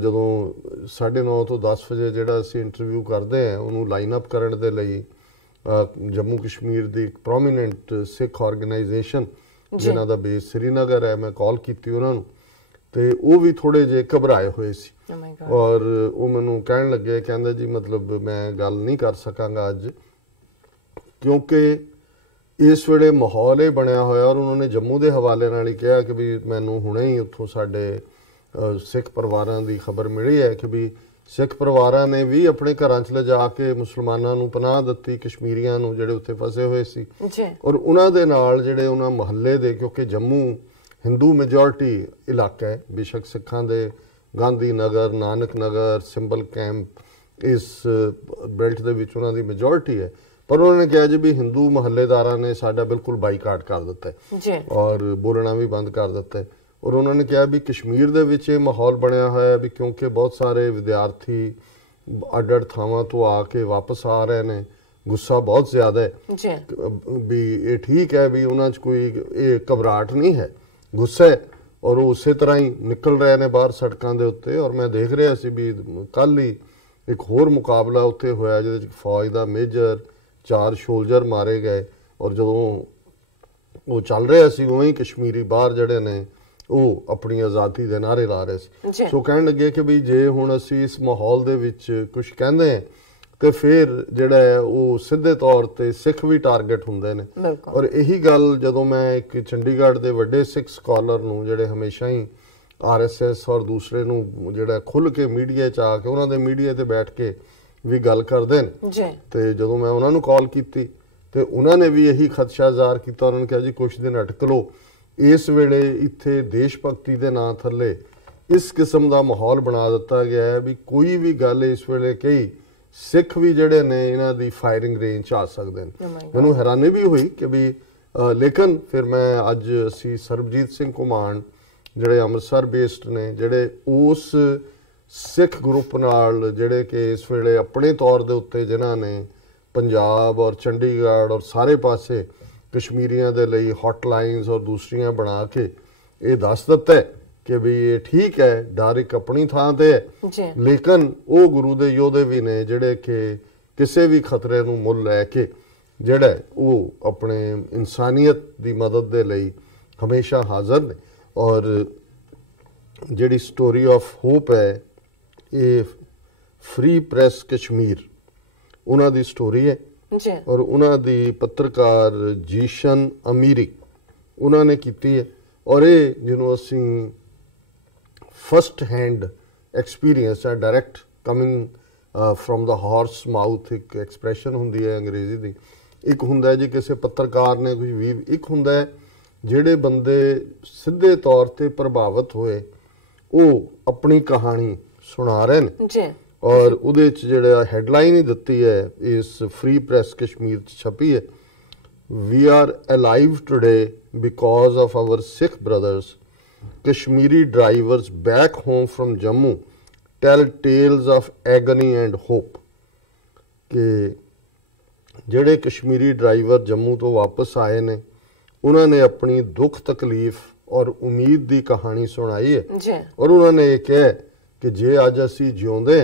ਜਦੋਂ 9:30 ਤੋਂ 10 ਵਜੇ ਜਿਹੜਾ ਅਸੀਂ ਇੰਟਰਵਿਊ ਕਰਦੇ ਹਾਂ ਉਹਨੂੰ ਲਾਈਨ ਅਪ ਕਰਨ ਦੇ ਲਈ ਜੰਮੂ ਕਸ਼ਮੀਰ ਦੀ ਇੱਕ ਪ੍ਰੋਮੀਨੈਂਟ ਸਿੱਖ ਆਰਗੇਨਾਈਜੇਸ਼ਨ ਜਿਨ੍ਹਾਂ ਦਾ ਬੇਸ ਸ੍ਰੀਨਗਰ ਹੈ, ਮੈਂ ਕਾਲ ਕੀਤੀ ਉਹਨਾਂ ਨੂੰ ਤੇ ਉਹ ਵੀ ਥੋੜੇ ਜਿਹੇ ਘਬਰਾਏ ਹੋਏ ਸੀ ਔਰ ਉਹ ਮੈਨੂੰ ਕਹਿਣ ਲੱਗੇ, ਕਹਿੰਦੇ ਜੀ ਮਤਲਬ ਮੈਂ ਗੱਲ ਨਹੀਂ ਕਰ ਸਕਾਂਗਾ ਅੱਜ ਕਿਉਂਕਿ ਇਸ ਵੇਲੇ ਮਾਹੌਲ ਇਹ ਬਣਿਆ ਹੋਇਆ। ਔਰ ਉਹਨਾਂ ਨੇ ਜੰਮੂ ਦੇ ਹਵਾਲੇ ਨਾਲ ਹੀ ਕਿਹਾ ਕਿ ਵੀ ਮੈਨੂੰ ਹੁਣੇ ਹੀ ਉੱਥੋਂ ਸਾਡੇ ਸਿੱਖ ਪਰਿਵਾਰਾਂ ਦੀ ਖਬਰ ਮਿਲੀ ਹੈ ਕਿ ਵੀ ਸਿੱਖ ਪਰਿਵਾਰਾਂ ਨੇ ਵੀ ਆਪਣੇ ਘਰਾਂ 'ਚ ਲਿਜਾ ਕੇ ਮੁਸਲਮਾਨਾਂ ਨੂੰ ਪਨਾਹ ਦਿੱਤੀ, ਕਸ਼ਮੀਰੀਆਂ ਨੂੰ ਜਿਹੜੇ ਉੱਥੇ ਫਸੇ ਹੋਏ ਸੀ, ਔਰ ਉਹਨਾਂ ਦੇ ਨਾਲ ਜਿਹੜੇ ਉਹਨਾਂ ਮਹੱਲੇ ਦੇ, ਕਿਉਂਕਿ ਜੰਮੂ ਹਿੰਦੂ ਮੈਜੋਰਟੀ ਇਲਾਕਾ ਹੈ, ਬੇਸ਼ੱਕ ਸਿੱਖਾਂ ਦੇ ਗਾਂਧੀ ਨਗਰ, ਨਾਨਕ ਨਗਰ, ਸਿੰਬਲ ਕੈਂਪ ਇਸ ਬੈਲਟ ਦੇ ਵਿੱਚ ਉਹਨਾਂ ਦੀ ਮੈਜੋਰਟੀ ਹੈ, ਪਰ ਉਹਨਾਂ ਨੇ ਕਿਹਾ ਜੀ ਵੀ ਹਿੰਦੂ ਮਹੱਲੇਦਾਰਾਂ ਨੇ ਸਾਡਾ ਬਿਲਕੁਲ ਬਾਈਕਾਟ ਕਰ ਦਿੱਤਾ ਹੈ ਔਰ ਬੋਲਣਾ ਵੀ ਬੰਦ ਕਰ ਦਿੱਤਾ ਹੈ। ਔਰ ਉਹਨਾਂ ਨੇ ਕਿਹਾ ਵੀ ਕਸ਼ਮੀਰ ਦੇ ਵਿੱਚ ਇਹ ਮਾਹੌਲ ਬਣਿਆ ਹੋਇਆ ਵੀ ਕਿਉਂਕਿ ਬਹੁਤ ਸਾਰੇ ਵਿਦਿਆਰਥੀ ਅੱਡ-ਅੱਡ ਥਾਵਾਂ ਤੋਂ ਆ ਕੇ ਵਾਪਸ ਆ ਰਹੇ ਨੇ, ਗੁੱਸਾ ਬਹੁਤ ਜ਼ਿਆਦਾ ਹੈ ਵੀ ਇਹ ਠੀਕ ਹੈ ਵੀ ਉਹਨਾਂ 'ਚ ਕੋਈ ਇਹ ਘਬਰਾਹਟ ਨਹੀਂ ਹੈ, ਗੁੱਸਾ ਹੈ ਔਰ ਉਹ ਉਸੇ ਤਰ੍ਹਾਂ ਹੀ ਨਿਕਲ ਰਹੇ ਨੇ ਬਾਹਰ ਸੜਕਾਂ ਦੇ ਉੱਤੇ। ਔਰ ਮੈਂ ਦੇਖ ਰਿਹਾ ਸੀ ਵੀ ਕੱਲ੍ਹ ਹੀ ਇੱਕ ਹੋਰ ਮੁਕਾਬਲਾ ਉੱਥੇ ਹੋਇਆ ਜਿਹਦੇ 'ਚ ਫੌਜ ਦਾ ਮੇਜਰ, 4 ਸੋਲਜਰ ਮਾਰੇ ਗਏ ਔਰ ਜਦੋਂ ਉਹ ਚੱਲ ਰਿਹਾ ਸੀ ਉਵੇਂ ਹੀ ਕਸ਼ਮੀਰੀ ਬਾਹਰ ਜਿਹੜੇ ਨੇ ਉਹ ਆਪਣੀ ਆਜ਼ਾਦੀ ਦੇ ਨਾਅਰੇ ਲਾ ਰਹੇ ਸੀ। ਸੋ ਕਹਿਣ ਲੱਗੇ ਕਿ ਵੀ ਜੇ ਹੁਣ ਅਸੀਂ ਇਸ ਮਾਹੌਲ ਦੇ ਵਿੱਚ ਕੁਝ ਕਹਿੰਦੇ ਹਾਂ ਤੇ ਫਿਰ ਜਿਹੜਾ ਹੈ ਉਹ ਸਿੱਧੇ ਤੌਰ ਤੇ ਸਿੱਖ ਵੀ ਟਾਰਗੇਟ ਹੁੰਦੇ ਨੇ। ਔਰ ਇਹੀ ਗੱਲ ਜਦੋਂ ਮੈਂ ਇੱਕ ਚੰਡੀਗੜ੍ਹ ਦੇ ਵੱਡੇ ਸਿੱਖ ਸਕਾਲਰ ਨੂੰ ਜਿਹੜੇ ਹਮੇਸ਼ਾ ਹੀ RSS ਔਰ ਦੂਸਰੇ ਨੂੰ ਜਿਹੜਾ ਖੁੱਲ੍ਹ ਕੇ ਮੀਡੀਆ 'ਚ ਆ ਕੇ ਉਹਨਾਂ ਦੇ ਮੀਡੀਆ ਤੇ ਬੈਠ ਕੇ ਵੀ ਗੱਲ ਕਰਦੇ ਨੇ ਤੇ ਜਦੋਂ ਮੈਂ ਉਹਨਾਂ ਨੂੰ ਕਾਲ ਕੀਤੀ ਤੇ ਉਹਨਾਂ ਨੇ ਵੀ ਇਹੀ ਖਦਸ਼ਾ ਜ਼ਾਹਰ ਕੀਤਾ। ਉਹਨਾਂ ਨੇ ਕਿਹਾ ਜੀ ਕੁਛ ਦਿਨ ਅਟਕ ਲਓ, ਇਸ ਵੇਲੇ ਇੱਥੇ ਦੇਸ਼ ਭਗਤੀ ਦੇ ਨਾਂ ਥੱਲੇ ਇਸ ਕਿਸਮ ਦਾ ਮਾਹੌਲ ਬਣਾ ਦਿੱਤਾ ਗਿਆ ਹੈ ਵੀ ਕੋਈ ਵੀ ਗੱਲ ਇਸ ਵੇਲੇ ਕਈ ਸਿੱਖ ਵੀ ਜਿਹੜੇ ਨੇ ਇਹਨਾਂ ਦੀ ਫਾਇਰਿੰਗ ਰੇਂਜ 'ਚ ਆ ਸਕਦੇ ਨੇ। ਮੈਨੂੰ ਹੈਰਾਨੀ ਵੀ ਹੋਈ ਕਿ ਵੀ ਲੇਕਿਨ ਫਿਰ ਮੈਂ ਅੱਜ ਅਸੀਂ ਸਰਬਜੀਤ ਸਿੰਘ ਘੁਮਾਣ ਜਿਹੜੇ ਅੰਮ੍ਰਿਤਸਰ ਬੇਸਡ ਨੇ, ਜਿਹੜੇ ਉਸ ਸਿੱਖ ਗਰੁੱਪ ਨਾਲ ਜਿਹੜੇ ਕਿ ਇਸ ਵੇਲੇ ਆਪਣੇ ਤੌਰ ਦੇ ਉੱਤੇ ਜਿਨ੍ਹਾਂ ਨੇ ਪੰਜਾਬ ਔਰ ਚੰਡੀਗੜ੍ਹ ਔਰ ਸਾਰੇ ਪਾਸੇ ਕਸ਼ਮੀਰੀਆਂ ਦੇ ਲਈ ਹੌਟਲਾਈਨਸ ਔਰ ਦੂਸਰੀਆਂ ਬਣਾ ਕੇ ਇਹ ਦੱਸ ਦਿੱਤਾ ਕਿ ਵੀ ਇਹ ਠੀਕ ਹੈ, ਡਰ ਇੱਕ ਆਪਣੀ ਥਾਂ ਤੇ ਹੈ, ਲੇਕਿਨ ਉਹ ਗੁਰੂ ਦੇ ਯੋਧੇ ਵੀ ਨੇ ਜਿਹੜੇ ਕਿ ਕਿਸੇ ਵੀ ਖਤਰੇ ਨੂੰ ਮੁੱਲ ਲੈ ਕੇ ਜਿਹੜਾ ਉਹ ਆਪਣੇ ਇਨਸਾਨੀਅਤ ਦੀ ਮਦਦ ਦੇ ਲਈ ਹਮੇਸ਼ਾ ਹਾਜ਼ਰ ਨੇ। ਔਰ ਜਿਹੜੀ ਸਟੋਰੀ ਆਫ ਹੋਪ ਹੈ ਇਹ ਫ੍ਰੀ ਪ੍ਰੈਸ ਕਸ਼ਮੀਰ ਉਹਨਾਂ ਦੀ ਸਟੋਰੀ ਹੈ ਔਰ ਉਹਨਾਂ ਦੀ ਪੱਤਰਕਾਰ ਜੀਸ਼ਨ ਅਮੀਰੀ ਉਹਨਾਂ ਨੇ ਕੀਤੀ ਹੈ। ਔਰ ਇਹ ਜਿਹਨੂੰ ਅਸੀਂ ਫਸਟ ਹੈਂਡ ਐਕਸਪੀਰੀਅੰਸ ਹੈ, direct coming from the horse mouth ਇੱਕ ਐਕਸਪ੍ਰੈਸ਼ਨ ਹੁੰਦੀ ਹੈ ਅੰਗਰੇਜ਼ੀ ਦੀ, ਇੱਕ ਹੁੰਦਾ ਜੀ ਕਿਸੇ ਪੱਤਰਕਾਰ ਨੇ ਕੁਝ ਵੀ, ਇੱਕ ਹੁੰਦਾ ਜਿਹੜੇ ਬੰਦੇ ਸਿੱਧੇ ਤੌਰ ਤੇ ਪ੍ਰਭਾਵਿਤ ਹੋਏ ਉਹ ਆਪਣੀ ਕਹਾਣੀ ਸੁਣਾ ਰਹੇ ਨੇ। ਔਰ ਉਹਦੇ 'ਚ ਜਿਹੜਾ ਹੈਡਲਾਈਨ ਹੀ ਦਿੱਤੀ ਹੈ ਇਸ ਫ੍ਰੀ ਪ੍ਰੈਸ ਕਸ਼ਮੀਰ 'ਚ ਛਪੀ ਹੈ We are alive today because of our Sikh brothers. Kashmiri drivers back home from Jammu tell tales of agony and hope. ਕਿ ਜਿਹੜੇ ਕਸ਼ਮੀਰੀ ਡਰਾਈਵਰ ਜੰਮੂ ਤੋਂ ਵਾਪਸ ਆਏ ਨੇ ਉਹਨਾਂ ਨੇ ਆਪਣੀ ਦੁੱਖ ਤਕਲੀਫ ਔਰ ਉਮੀਦ ਦੀ ਕਹਾਣੀ ਸੁਣਾਈ ਹੈ ਔਰ ਉਹਨਾਂ ਨੇ ਇਹ ਕਿਹਾ ਕਿ ਜੇ ਅੱਜ ਅਸੀਂ ਜਿਉਂਦੇ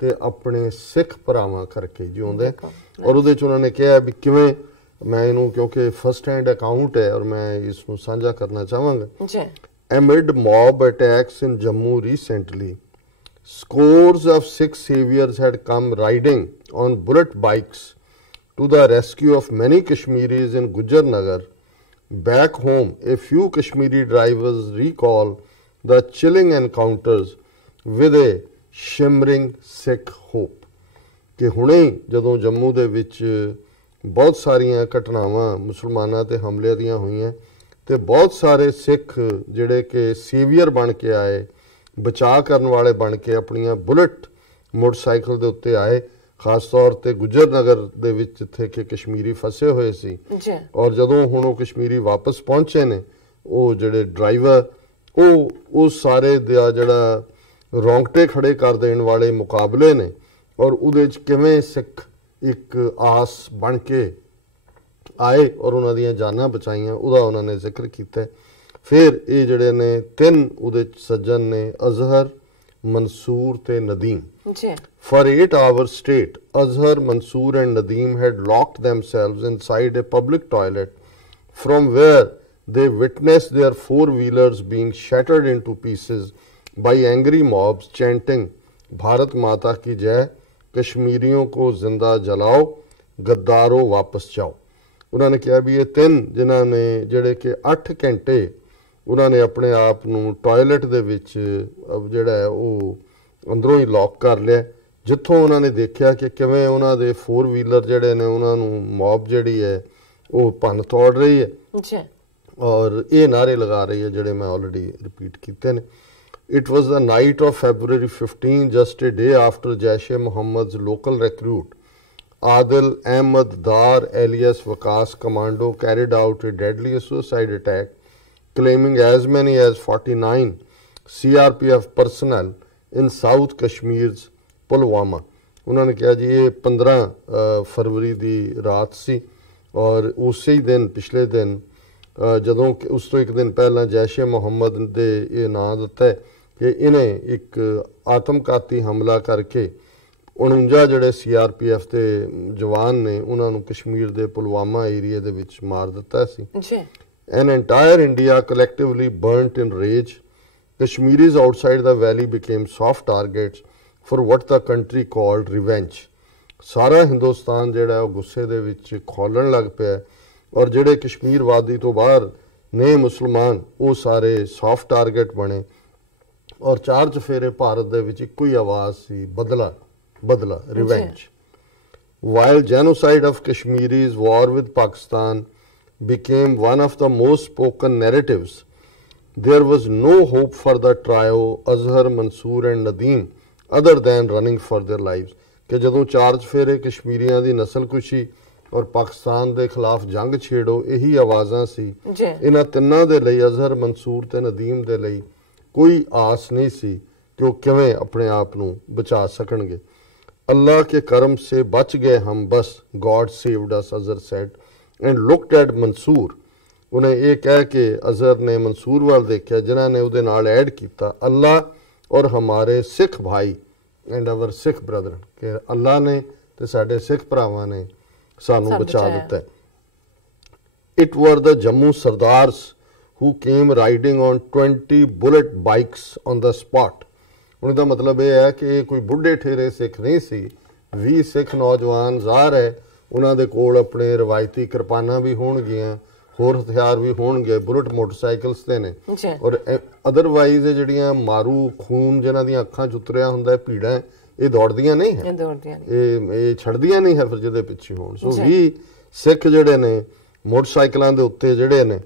ਤੇ ਆਪਣੇ ਸਿੱਖ ਭਰਾਵਾਂ ਕਰਕੇ ਜਿਉਂਦੇ ਔਰ ਉਹਦੇ ਚ ਉਹਨਾਂ ਨੇ ਕਿਹਾ ਵੀ ਕਿਵੇਂ ਮੈਂ ਇਹਨੂੰ ਕਿਉਂਕਿ ਫਸਟ ਹੈਂਡ ਅਕਾਊਂਟ ਹੈ ਔਰ ਮੈਂ ਇਸ ਨੂੰ ਸਾਂਝਾ ਕਰਨਾ ਚਾਹਾਂਗਾ Amid mob attacks in Jammu recently, scores of Sikh saviors had come riding on bullet bikes to the rescue of many Kashmiris in Gujar Nagar. Back home, a few Kashmiri drivers recall the chilling encounters with a shimmering Sikh hope. ਕਿ ਹੁਣੇ ਜਦੋਂ ਜੰਮੂ ਦੇ ਵਿੱਚ ਬਹੁਤ ਸਾਰੀਆਂ ਘਟਨਾਵਾਂ ਮੁਸਲਮਾਨਾਂ ਤੇ ਹਮਲੇ ਦੀਆਂ ਹੋਈਆਂ ਤੇ ਬਹੁਤ ਸਾਰੇ ਸਿੱਖ ਜਿਹੜੇ ਕਿ ਸੇਵੀਅਰ ਬਣ ਕੇ ਆਏ ਬਚਾਅ ਕਰਨ ਵਾਲੇ ਬਣ ਕੇ ਆਪਣੀਆਂ ਬੁਲਟ ਮੋਟਰਸਾਈਕਲ ਦੇ ਉੱਤੇ ਆਏ ਖਾਸ ਤੌਰ ਤੇ ਗੁਜਰ ਨਗਰ ਦੇ ਵਿੱਚ ਜਿੱਥੇ ਕਿ ਕਸ਼ਮੀਰੀ ਫਸੇ ਹੋਏ ਸੀ ਔਰ ਜਦੋਂ ਹੁਣ ਉਹ ਕਸ਼ਮੀਰੀ ਵਾਪਸ ਪਹੁੰਚੇ ਨੇ ਉਹ ਜਿਹੜੇ ਡਰਾਈਵਰ ਉਹ ਸਾਰੇ ਦਾ ਜਿਹੜਾ ਰੌਂਗਟੇ ਖੜੇ ਕਰ ਦੇਣ ਵਾਲੇ ਮੁਕਾਬਲੇ ਨੇ ਔਰ ਉਹਦੇ 'ਚ ਕਿਵੇਂ ਸਿੱਖ ਇੱਕ ਆਸ ਬਣ ਕੇ ਆਏ ਔਰ ਉਹਨਾਂ ਦੀਆਂ ਜਾਨਾਂ ਬਚਾਈਆਂ ਉਹਦਾ ਉਹਨਾਂ ਨੇ ਜ਼ਿਕਰ ਕੀਤਾ ਫਿਰ ਇਹ ਜਿਹੜੇ ਨੇ ਤਿੰਨ ਉਹਦੇ ਸੱਜਣ ਨੇ ਅਜ਼ਹਰ ਮਨਸੂਰ ਤੇ Nadeem For 8 hours straight, Azhar, Mansoor and Nadeem had locked themselves inside a public toilet from where they witnessed their four-wheelers being shattered into pieces by angry mobs chanting Bharat Mata ki jai, Kashmiriyon ko zinda jalao, Gaddaro wapas jao. ਉਹਨਾਂ ਨੇ ਕਿਹਾ ਵੀ ਇਹ ਤਿੰਨ ਜਿਨ੍ਹਾਂ ਨੇ ਜਿਹੜੇ ਕਿ 8 ਘੰਟੇ ਉਹਨਾਂ ਨੇ ਆਪਣੇ ਆਪ ਨੂੰ ਟਾਇਲਟ ਦੇ ਵਿੱਚ ਜਿਹੜਾ ਹੈ ਉਹ ਅੰਦਰੋਂ ਹੀ ਲੌਕ ਕਰ ਲਿਆ ਜਿੱਥੋਂ ਉਹਨਾਂ ਨੇ ਦੇਖਿਆ ਕਿ ਕਿਵੇਂ ਉਹਨਾਂ ਦੇ 4 ਵੀਲਰ ਜਿਹੜੇ ਨੇ ਉਹਨਾਂ ਨੂੰ ਮੌਬ ਜਿਹੜੀ ਹੈ ਉਹ ਭੰਨ ਤੋੜ ਰਹੀ ਹੈ ਔਰ ਇਹ ਨਾਰੇ ਲਗਾ ਰਹੀ ਹੈ ਜਿਹੜੇ ਮੈਂ ਆਲਰੇਡੀ ਰਿਪੀਟ ਕੀਤੇ ਨੇ It was the night of February 15, just a day after Jaish-e-Mohammad's local recruit Adil Ahmed Dar alias Waqas Commando carried out a deadly suicide attack, claiming as many as 49 CRPF personnel in South Kashmir's Pulwama. ਉਹਨਾਂ ਨੇ ਕਿਹਾ ਜੀ ਇਹ 15 ਫਰਵਰੀ ਦੀ ਰਾਤ ਸੀ ਔਰ ਉਸੇ ਹੀ ਦਿਨ ਪਿਛਲੇ ਦਿਨ ਜਦੋਂ ਉਸ ਤੋਂ ਇੱਕ ਦਿਨ ਪਹਿਲਾਂ ਜੈਸ਼-ਏ-ਮੁਹੰਮਦ ਦੇ ਇਹ ਨਾਂ ਦਿੱਤਾ ਹੈ ਕਿ ਇਹਨੇ ਇੱਕ ਆਤਮਘਾਤੀ ਹਮਲਾ ਕਰਕੇ 49 ਜਿਹੜੇ CRPF ਦੇ ਜਵਾਨ ਨੇ ਉਹਨਾਂ ਨੂੰ ਕਸ਼ਮੀਰ ਦੇ ਪੁਲਵਾਮਾ ਏਰੀਆ ਦੇ ਵਿੱਚ ਮਾਰ ਦਿੱਤਾ ਸੀ An entire India collectively burnt in rage. Kashmiris outside the valley became soft targets for what the country called revenge. ਸਾਰਾ ਹਿੰਦੁਸਤਾਨ ਜਿਹੜਾ ਉਹ ਗੁੱਸੇ ਦੇ ਵਿੱਚ ਖੋਲਣ ਲੱਗ ਪਿਆ ਔਰ ਜਿਹੜੇ ਕਸ਼ਮੀਰ ਵਾਦੀ ਤੋਂ ਬਾਹਰ ਨੇ ਮੁਸਲਮਾਨ ਉਹ ਸਾਰੇ ਸੌਫਟ ਟਾਰਗੇਟ ਬਣੇ ਔਰ ਚਾਰ ਚਫੇਰੇ ਭਾਰਤ ਦੇ ਵਿੱਚ ਇੱਕੋ ਹੀ ਆਵਾਜ਼ ਸੀ ਬਦਲਾ revenge. While genocide of Kashmiris, war with Pakistan became one of the most spoken narratives, there was no hope for the trio Azhar, Mansoor and Nadeem other than running for their lives. ਕਿ ਜਦੋਂ ਚਾਰ ਚਫੇਰੇ ਕਸ਼ਮੀਰੀਆਂ ਦੀ ਨਸਲਕੁਸ਼ੀ ਔਰ ਪਾਕਿਸਤਾਨ ਦੇ ਖਿਲਾਫ ਜੰਗ ਛੇੜੋ ਇਹੀ ਆਵਾਜ਼ਾਂ ਸੀ ਇਹਨਾਂ ਤਿੰਨਾਂ ਦੇ ਲਈ ਅਜ਼ਹਰ ਮਨਸੂਰ ਤੇ ਨਦੀਮ ਦੇ ਲਈ ਕੋਈ ਆਸ ਨਹੀਂ ਸੀ ਕਿ ਉਹ ਕਿਵੇਂ ਆਪਣੇ ਆਪ ਨੂੰ ਬਚਾ ਸਕਣਗੇ Allah ke karam se bach gaye hum bas God saved us Azhar said and looked at Mansoor ਉਹਨੇ ਇਹ ਕਹਿ ਕੇ ਅਜ਼ਹਰ ਨੇ ਮਨਸੂਰ ਵੱਲ ਦੇਖਿਆ ਜਿਨ੍ਹਾਂ ਨੇ ਉਹਦੇ ਨਾਲ ਐਡ ਕੀਤਾ ਅੱਲਾ ਔਰ ਹਮਾਰੇ ਸਿੱਖ ਭਾਈ ਐਂਡ ਆਵਰ ਸਿੱਖ ਬ੍ਰਦਰ ਕਿ ਅੱਲਾ ਨੇ ਤੇ ਸਾਡੇ ਸਿੱਖ ਭਰਾਵਾਂ ਨੇ ਸਾਨੂੰ ਬਚਾ ਦਿੱਤਾ It were the Jammu Sardars who came riding on 20 bullet bikes on the spot ਉਹਨਾਂ ਦਾ ਮਤਲਬ ਇਹ ਹੈ ਕਿ ਕੋਈ ਬੁੱਢੇ ਠੇਰੇ ਸਿੱਖ ਨਹੀਂ ਸੀ 20 ਸਿੱਖ ਨੌਜਵਾਨ ਜ਼ਾਹਰ ਹੈ ਉਹਨਾਂ ਦੇ ਕੋਲ ਆਪਣੇ ਰਵਾਇਤੀ ਕਿਰਪਾਨਾਂ ਵੀ ਹੋਣਗੀਆਂ ਹੋਰ ਹਥਿਆਰ ਵੀ ਹੋਣਗੇ ਬੁਲਟ ਮੋਟਰਸਾਈਕਲਸ ਤੇ ਨੇ ਔਰ ਅਦਰਵਾਈਜ਼ ਇਹ ਜਿਹੜੀਆਂ ਮਾਰੂ ਖੂਨ ਜਿਨ੍ਹਾਂ ਦੀਆਂ ਅੱਖਾਂ 'ਚ ਉਤਰਿਆ ਹੁੰਦਾ ਭੀੜਾਂ ਇਹ ਦੌੜਦੀਆਂ ਨਹੀਂ ਹੈ ਇਹ ਛੱਡਦੀਆਂ ਨਹੀਂ ਹੈ ਫਿਰ ਜਿਹਦੇ ਪਿੱਛੇ ਹੋਣ ਸੋ 20 ਸਿੱਖ ਜਿਹੜੇ ਨੇ ਮੋਟਰਸਾਈਕਲਾਂ ਦੇ ਉੱਤੇ ਜਿਹੜੇ ਨੇ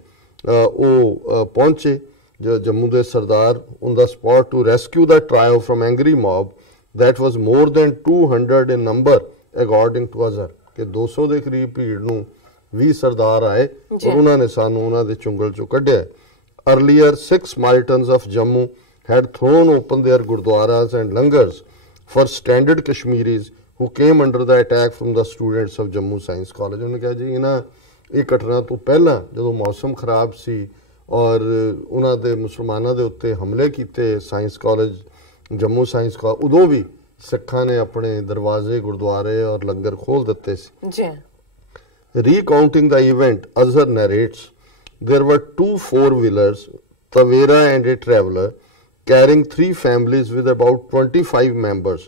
ਉਹ ਪਹੁੰਚੇ Jammu de Sardar on the spot to rescue the trio from angry mob that was more than 200 in number according to Azhar ਕਿ 200 ਦੇ ਕਰੀਬ ਭੀੜ ਨੂੰ 20 ਸਰਦਾਰ ਆਏ ਔਰ ਉਹਨਾਂ ਨੇ ਸਾਨੂੰ ਉਹਨਾਂ ਦੇ ਚੁੰਗਲ ਚੋਂ ਕੱਢਿਆ। Earlier 6 Samaritans of Jammu had thrown open their gurdwaras and langars for standard Kashmiris who came under the attack from the students of Jammu Science College। ਉਹਨੇ ਕਿਹਾ ਜੀ ਇਹਨਾਂ ਇਹ ਘਟਨਾ ਤੋਂ ਪਹਿਲਾਂ ਜਦੋਂ ਮੌਸਮ ਖਰਾਬ ਸੀ ਔਰ ਉਹਨਾਂ ਦੇ ਮੁਸਲਮਾਨਾਂ ਦੇ ਉੱਤੇ ਹਮਲੇ ਕੀਤੇ science college Jammu science college, ਉਦੋਂ ਵੀ ਸਿੱਖਾਂ ਨੇ ਆਪਣੇ ਦਰਵਾਜ਼ੇ ਗੁਰਦੁਆਰੇ ਔਰ ਲੰਗਰ ਖੋਲ ਦਿੱਤੇ ਸੀ ਜੀ। Recounting the event, Azhar narrates, there were 2 4-wheelers, Tavera and a traveler, carrying 3 families with about 25 members,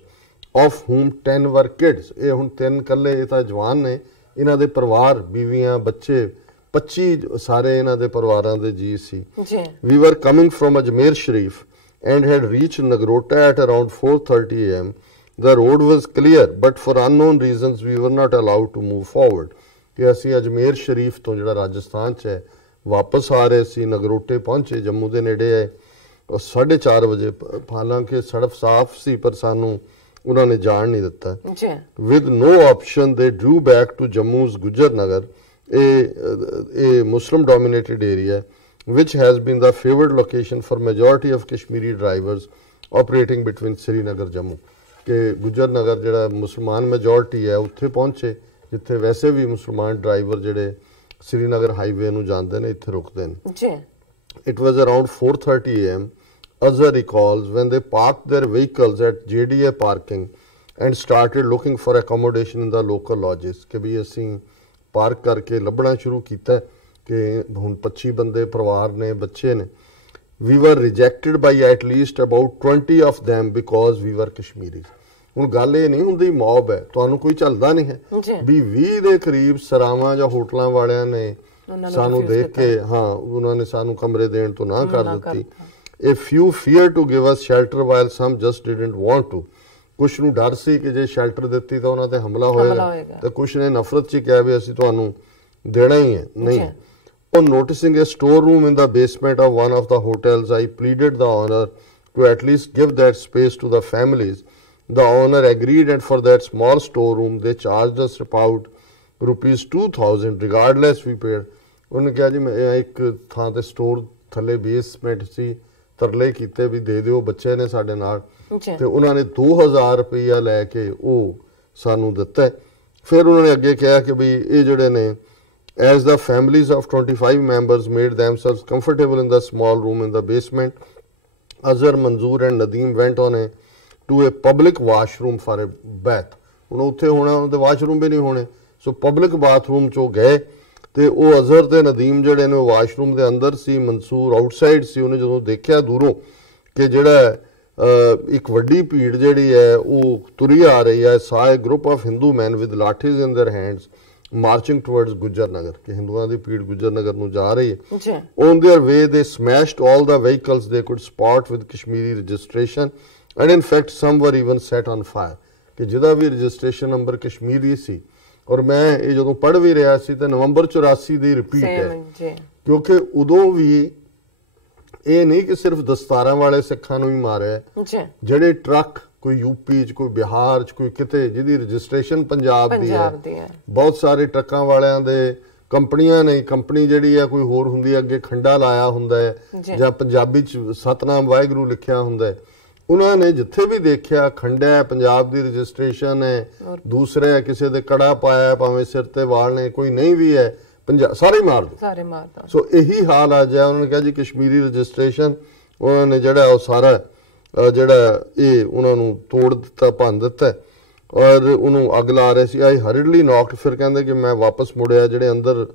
of whom 10 were kids। ਇਹ ਹੁਣ 3 ਕੱਲੇ ਇਹ ਤਾਂ ਜਵਾਨ ਨੇ, ਇਹਨਾਂ ਦੇ ਪਰਿਵਾਰ ਬੀਵੀਆਂ ਬੱਚੇ 25 ਸਾਰੇ ਇਹਨਾਂ ਦੇ ਪਰਿਵਾਰਾਂ ਦੇ ਜੀ ਸੀ। We were coming from Ajmer Sharif and had reached Nagrota at around 4:30 AM. The road was clear, but for unknown reasons we were not allowed to move forward। ਕਿ ਅਸੀਂ ਅਜਮੇਰ ਸ਼ਰੀਫ ਤੋਂ ਜਿਹੜਾ ਰਾਜਸਥਾਨ 'ਚ ਹੈ ਵਾਪਸ ਆ ਰਹੇ ਸੀ, ਨਗਰੋਟੇ ਪਹੁੰਚੇ, ਜੰਮੂ ਦੇ ਨੇੜੇ ਹੈ, 4:30 ਵਜੇ, ਹਾਲਾਂਕਿ ਸੜਕ ਸਾਫ਼ ਸੀ ਪਰ ਸਾਨੂੰ ਉਹਨਾਂ ਨੇ ਜਾਣ ਨਹੀਂ ਦਿੱਤਾ। ਵਿਦ ਨੋ ਆਪਸ਼ਨ ਦੇ ਡਰੂ ਬੈਕ ਟੂ ਜੰਮੂਜ਼ ਗੁਜਰ ਨਗਰ, ਇਹ Muslim dominated area which has been the favored location for majority of Kashmiri drivers operating between Srinagar Jammu। ਕਿ ਗੁਜਰ ਨਗਰ ਜਿਹੜਾ ਮੁਸਲਮਾਨ ਮੈਜੋਰਟੀ ਹੈ ਉੱਥੇ ਪਹੁੰਚੇ, ਜਿੱਥੇ ਵੈਸੇ ਵੀ ਮੁਸਲਮਾਨ ਡਰਾਈਵਰ ਜਿਹੜੇ ਸ੍ਰੀਨਗਰ ਹਾਈਵੇ ਨੂੰ ਜਾਂਦੇ ਨੇ ਇੱਥੇ ਰੁਕਦੇ ਨੇ ਜੀ। It was around 4:30 AM, Azhar recalls, when they parked their vehicles at JDA parking and started looking for accommodation in the local lodges। ਕਿ ਵੀ ਅਸੀਂ ਪਾਰਕ ਕਰਕੇ ਲੱਭਣਾ ਸ਼ੁਰੂ ਕੀਤਾ ਕਿ ਹੁਣ 25 ਬੰਦੇ ਪਰਿਵਾਰ ਨੇ, ਬੱਚੇ ਨੇ। We were rejected by at least about 20 of them because we were Kashmiris। ਹੁਣ ਗੱਲ ਇਹ ਨਹੀਂ ਹੁੰਦੀ ਮੌਬ ਹੈ, ਤੁਹਾਨੂੰ ਕੋਈ ਚੱਲਦਾ ਨਹੀਂ ਹੈ, ਵੀ 20 ਦੇ ਕਰੀਬ ਸਰਾਵਾਂ ਜਾਂ ਹੋਟਲਾਂ ਵਾਲਿਆਂ ਨੇ ਸਾਨੂੰ ਦੇਖ ਕੇ ਉਹਨਾਂ ਨੇ ਸਾਨੂੰ ਕਮਰੇ ਦੇਣ ਤੋਂ ਨਾ ਕਰ ਦਿੱਤੀ। A few feared to give us shelter while some just didn't want to। ਕੁਛ ਨੂੰ ਡਰ ਸੀ ਕਿ ਜੇ ਸ਼ੈਲਟਰ ਦਿੱਤੀ ਤਾਂ ਉਹਨਾਂ ਤੇ ਹਮਲਾ ਹੋਏਗਾ, ਤੇ ਕੁਛ ਨੇ ਨਫ਼ਰਤ 'ਚ ਕਿਹਾ ਵੀ ਅਸੀਂ ਤੁਹਾਨੂੰ ਦੇਣਾ ਹੀ ਹੈ ਨਹੀਂ। On noticing a storeroom in the basement of one of the hotels, I pleaded the owner to at least give that space to the families। The owner agreed, and for that small storeroom they charged us about ₹2,000 regardless we paid। ਉਹਨੇ ਕਿਹਾ ਜੀ ਮੈਂ ਇੱਕ ਥਾਂ ਤੇ store ਥੱਲੇ basement ਸੀ, ਤਰਲੇ ਕੀਤੇ ਵੀ ਦੇ ਦਿਓ, ਬੱਚੇ ਨੇ ਸਾਡੇ ਨਾਲ, ਤੇ ਉਹਨਾਂ ਨੇ ₹2,000 ਲੈ ਕੇ ਉਹ ਸਾਨੂੰ ਦਿੱਤਾ। ਫਿਰ ਉਹਨਾਂ ਨੇ ਅੱਗੇ ਕਿਹਾ ਕਿ ਵੀ ਇਹ ਜਿਹੜੇ ਨੇ, as the families of 25 members made themselves comfortable in the small room in the basement, Azhar, Manzoor and Nadeem went on to a public washroom for a bath। ਹੁਣ ਉੱਥੇ ਹੋਣਾ, ਉਹਦੇ ਵਾਸ਼ਰੂਮ ਵੀ ਨਹੀਂ ਹੋਣੇ, ਸੋ ਪਬਲਿਕ ਬਾਥਰੂਮ 'ਚੋਂ ਗਏ ਤੇ ਉਹ ਅਜ਼ਹਰ ਤੇ ਨਦੀਮ ਜਿਹੜੇ ਨੇ ਉਹ ਵਾਸ਼ਰੂਮ ਦੇ ਅੰਦਰ ਸੀ, ਮਨਸੂਰ ਆਊਟਸਾਈਡ ਸੀ। ਉਹਨੇ ਜਦੋਂ ਦੇਖਿਆ ਦੂਰੋਂ ਕਿ ਜਿਹੜਾ ਇੱਕ ਵੱਡੀ ਭੀੜ ਜਿਹੜੀ ਹੈ ਉਹ ਤੁਰੀ ਆ ਰਹੀ ਹੈ, saw a group of Hindu men with lathis in their hands marching towards ਗੁਜਰ ਨਗਰ, ਕਿ ਹਿੰਦੂਆਂ ਦੀ ਭੀੜ ਗੁਜਰ ਨਗਰ ਨੂੰ ਜਾ ਰਹੀ ਹੈ। On their way they smashed all the vehicles they could spot with Kashmiri registration, and in fact some were even set on fire। ਕਿ ਜਿਹਦਾ ਵੀ registration number Kashmiri ਸੀ, ਔਰ ਮੈਂ ਇਹ ਜਦੋਂ ਪੜ੍ਹ ਵੀ ਰਿਹਾ ਸੀ ਤਾਂ ਨਵੰਬਰ 84 ਦੀ ਰਿਪੀਟ ਹੈ, ਕਿਉਂਕਿ ਉਦੋਂ ਵੀ ਇਹ ਨਹੀਂ ਕਿ ਸਿਰਫ ਦਸਤਾਰਾਂ ਵਾਲੇ ਸਿੱਖਾਂ ਨੂੰ ਹੀ ਮਾਰਿਆ, ਜਿਹੜੇ ਟਰੱਕ ਕੋਈ ਯੂਪੀ 'ਚ, ਕੋਈ ਬਿਹਾਰ 'ਚ, ਕੋਈ ਕਿਤੇ ਜਿਹਦੀ ਰਜਿਸਟ੍ਰੇਸ਼ਨ ਪੰਜਾਬ ਦੀ ਹੈ, ਬਹੁਤ ਸਾਰੇ ਟਰੱਕਾਂ ਵਾਲਿਆਂ ਦੇ ਕੰਪਨੀਆਂ ਨੇ, ਕੰਪਨੀ ਜਿਹੜੀ ਹੈ ਕੋਈ ਹੋਰ ਹੁੰਦੀ ਹੈ, ਅੱਗੇ ਖੰਡਾ ਲਾਇਆ ਹੁੰਦਾ ਹੈ ਜਾਂ ਪੰਜਾਬੀ 'ਚ ਸਤਨਾਮ ਵਾਹਿਗੁਰੂ ਲਿਖਿਆ ਹੁੰਦਾ ਹੈ, ਉਹਨਾਂ ਨੇ ਜਿੱਥੇ ਵੀ ਦੇਖਿਆ ਖੰਡਾ ਹੈ, ਪੰਜਾਬ ਦੀ ਰਜਿਸਟ੍ਰੇਸ਼ਨ ਹੈ, ਦੂਸਰੇ ਹੈ, ਕਿਸੇ ਦੇ ਕੜਾ ਪਾਇਆ, ਭਾਵੇਂ ਸਿਰ ਤੇ ਵਾਲ ਨੇ, ਕੋਈ ਨਹੀਂ ਵੀ ਹੈ, ਸਾਰੇ ਮਾਰ ਦੋ। ਸੋ ਇਹੀ ਹਾਲ ਆ ਜਾਏ। ਉਹਨਾਂ ਨੇ ਕਿਹਾ ਜੀ ਕਸ਼ਮੀਰੀ ਰਜਿਸਟ੍ਰੇਸ਼ਨ, ਉਹਨਾਂ ਨੇ ਜਿਹੜਾ ਉਹ ਸਾਰਾ ਜਿਹੜਾ ਇਹ ਉਹਨਾਂ ਨੂੰ ਤੋੜ ਦਿੱਤਾ, ਭੰਨ ਦਿੱਤਾ, ਔਰ ਉਹਨੂੰ ਅੱਗ ਲਾ ਰਹੇ ਸੀ। ਆਈ ਹਰੀਡਲੀ ਨੌਕਡ। ਫਿਰ ਕਹਿੰਦੇ ਕਿ ਮੈਂ ਵਾਪਸ ਮੁੜਿਆ, ਜਿਹੜੇ ਅੰਦਰ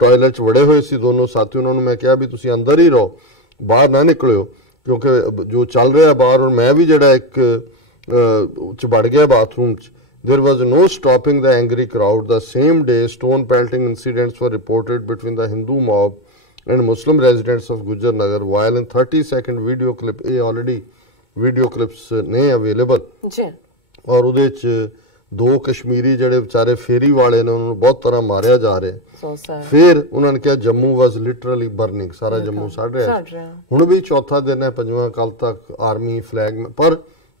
ਟਾਇਲਟ 'ਚ ਵੜੇ ਹੋਏ ਸੀ ਦੋਨੋਂ ਸਾਥੀ, ਉਹਨਾਂ ਨੂੰ ਮੈਂ ਕਿਹਾ ਵੀ ਤੁਸੀਂ ਅੰਦਰ ਹੀ ਰਹੋ, ਬਾਹਰ ਨਾ ਨਿਕਲਿਓ, ਕਿਉਂਕਿ ਜੋ ਚੱਲ ਰਿਹਾ ਬਾਹਰ। ਔਰ ਮੈਂ ਵੀ ਜਿਹੜਾ ਇੱਕ 'ਚ ਵੜ ਗਿਆ ਬਾਥਰੂਮ 'ਚ। There was no stopping the angry crowd. The same day, stone pelting incidents were reported between the Hindu mob and Muslim residents of Gujar Nagar, while in 30-second video clip, already video clips ne available ji, और ਉਹਦੇ 'ਚ 2 ਕਸ਼ਮੀਰੀ ਜਿਹੜੇ ਵਿਚਾਰੇ ਫੇਰੀ ਵਾਲੇ ਨੇ, ਉਹਨਾਂ ਨੂੰ ਬਹੁਤ ਤਰ੍ਹਾਂ ਮਾਰਿਆ ਜਾ ਰਿਹਾ। ਫਿਰ ਉਹਨਾਂ ਨੇ ਕਿਹਾ ਜੰਮੂ ਵਾਜ਼ ਲਿਟਰਲੀ ਬਰਨਿੰਗ, ਸਾਰਾ ਜੰਮੂ ਸੜ ਰਿਹਾ। ਹੁਣ ਵੀ ਚੌਥਾ ਦਿਨ ਹੈ, 5ਵਾਂ, ਕੱਲ ਤੱਕ ਆਰਮੀ ਫਲੈਗ, ਪਰ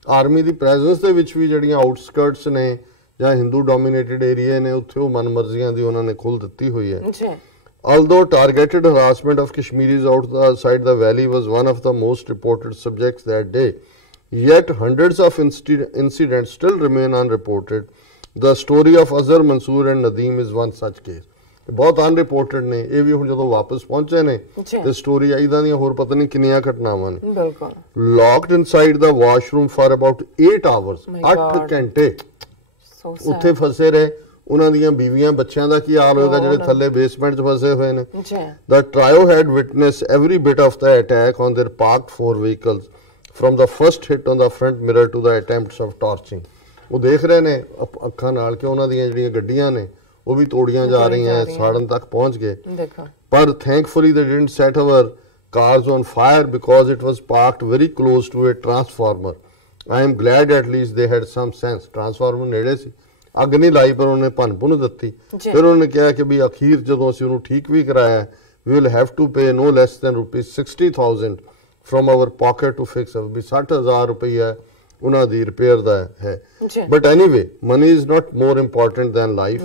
ਆਰਮੀ ਦੀ ਪ੍ਰੈਜ਼ੈਂਸ ਦੇ ਵਿੱਚ ਵੀ ਜਿਹੜੀਆਂ ਆਊਟਸਕਰਟਸ ਨੇ ਜਾਂ ਹਿੰਦੂ ਡੋਮੀਨੇਟਡ ਏਰੀਆ ਨੇ ਉੱਥੇ ਉਹ ਮਨਮਰਜ਼ੀਆਂ ਦੀ ਉਹਨਾਂ ਨੇ ਖੁੱਲ੍ਹ ਦਿੱਤੀ ਹੋਈ ਹੈ। Although targeted harassment of Kashmiris outside the valley was one of the most reported subjects that day, yet hundreds of incidents still remain unreported. The story of Azhar Mansoor and Nadeem is one such case. ਬਹੁਤ ਅਨਰਿਪੋਰਟਡ ਨੇ ਇਹ ਵੀ। ਹੁਣ ਜਦੋਂ ਵਾਪਸ ਪਹੁੰਚੇ ਨੇ ਤੇ story ਆਈਦਾਂ ਦੀਆਂ ਹੋਰ ਪਤਾ ਨਹੀਂ ਕਿੰਨੀਆਂ ਘਟਨਾਵਾਂ ਨੇ। ਬਿਲਕੁਲ। Locked inside the washroom for about 8 hours, 8 ਘੰਟੇ ਉੱਥੇ ਫਸੇ ਰਹੇ। ਉਹਨਾਂ ਦੀਆਂ ਬੀਵੀਆਂ ਬੱਚਿਆਂ ਦਾ ਕੀ ਹਾਲ ਹੋਏਗਾ ਜਿਹੜੇ ਥੱਲੇ ਬੇਸਮੈਂਟ 'ਚ ਫਸੇ ਹੋਏ ਨੇ। The trio had witnessed every bit of the attack on their parked 4 vehicles, from the first hit on the front mirror to the attempts of torching. ਉਹ ਦੇਖ ਰਹੇ ਨੇ ਅੱਖਾਂ ਨਾਲ ਕਿ ਉਹਨਾਂ ਦੀਆਂ ਜਿਹੜੀਆਂ ਗੱਡੀਆਂ ਨੇ ਉਹ ਵੀ ਤੋੜੀਆਂ ਜਾ ਰਹੀਆਂ, ਸਾੜਨ ਤੱਕ ਪਹੁੰਚ ਗਏ। ਪਰ thankfully they didn't set our cars on fire because it was parked very close to a transformer. I am glad at least they had some sense. Transformer ਨੇੜੇ ਸੀ, ਅੱਗ ਨਹੀਂ ਲਾਈ ਪਰ ਉਹਨੇ ਭੰਨ ਭੁੰਨ ਦਿੱਤੀ। ਫਿਰ ਉਹਨੇ ਕਿਹਾ ਕਿ ਵੀ ਅਖੀਰ ਜਦੋਂ ਅਸੀਂ ਉਹਨੂੰ ਠੀਕ ਵੀ ਕਰਾਇਆ, we will have to pay no less than ₹60,000 from our pocket to fix it। ਵੀ 60,000 ਰੁਪਈਆ ਉਹਨਾਂ ਦੀ ਰਿਪੇਅਰ ਦਾ ਹੈ। But anyway, money is not more important than life.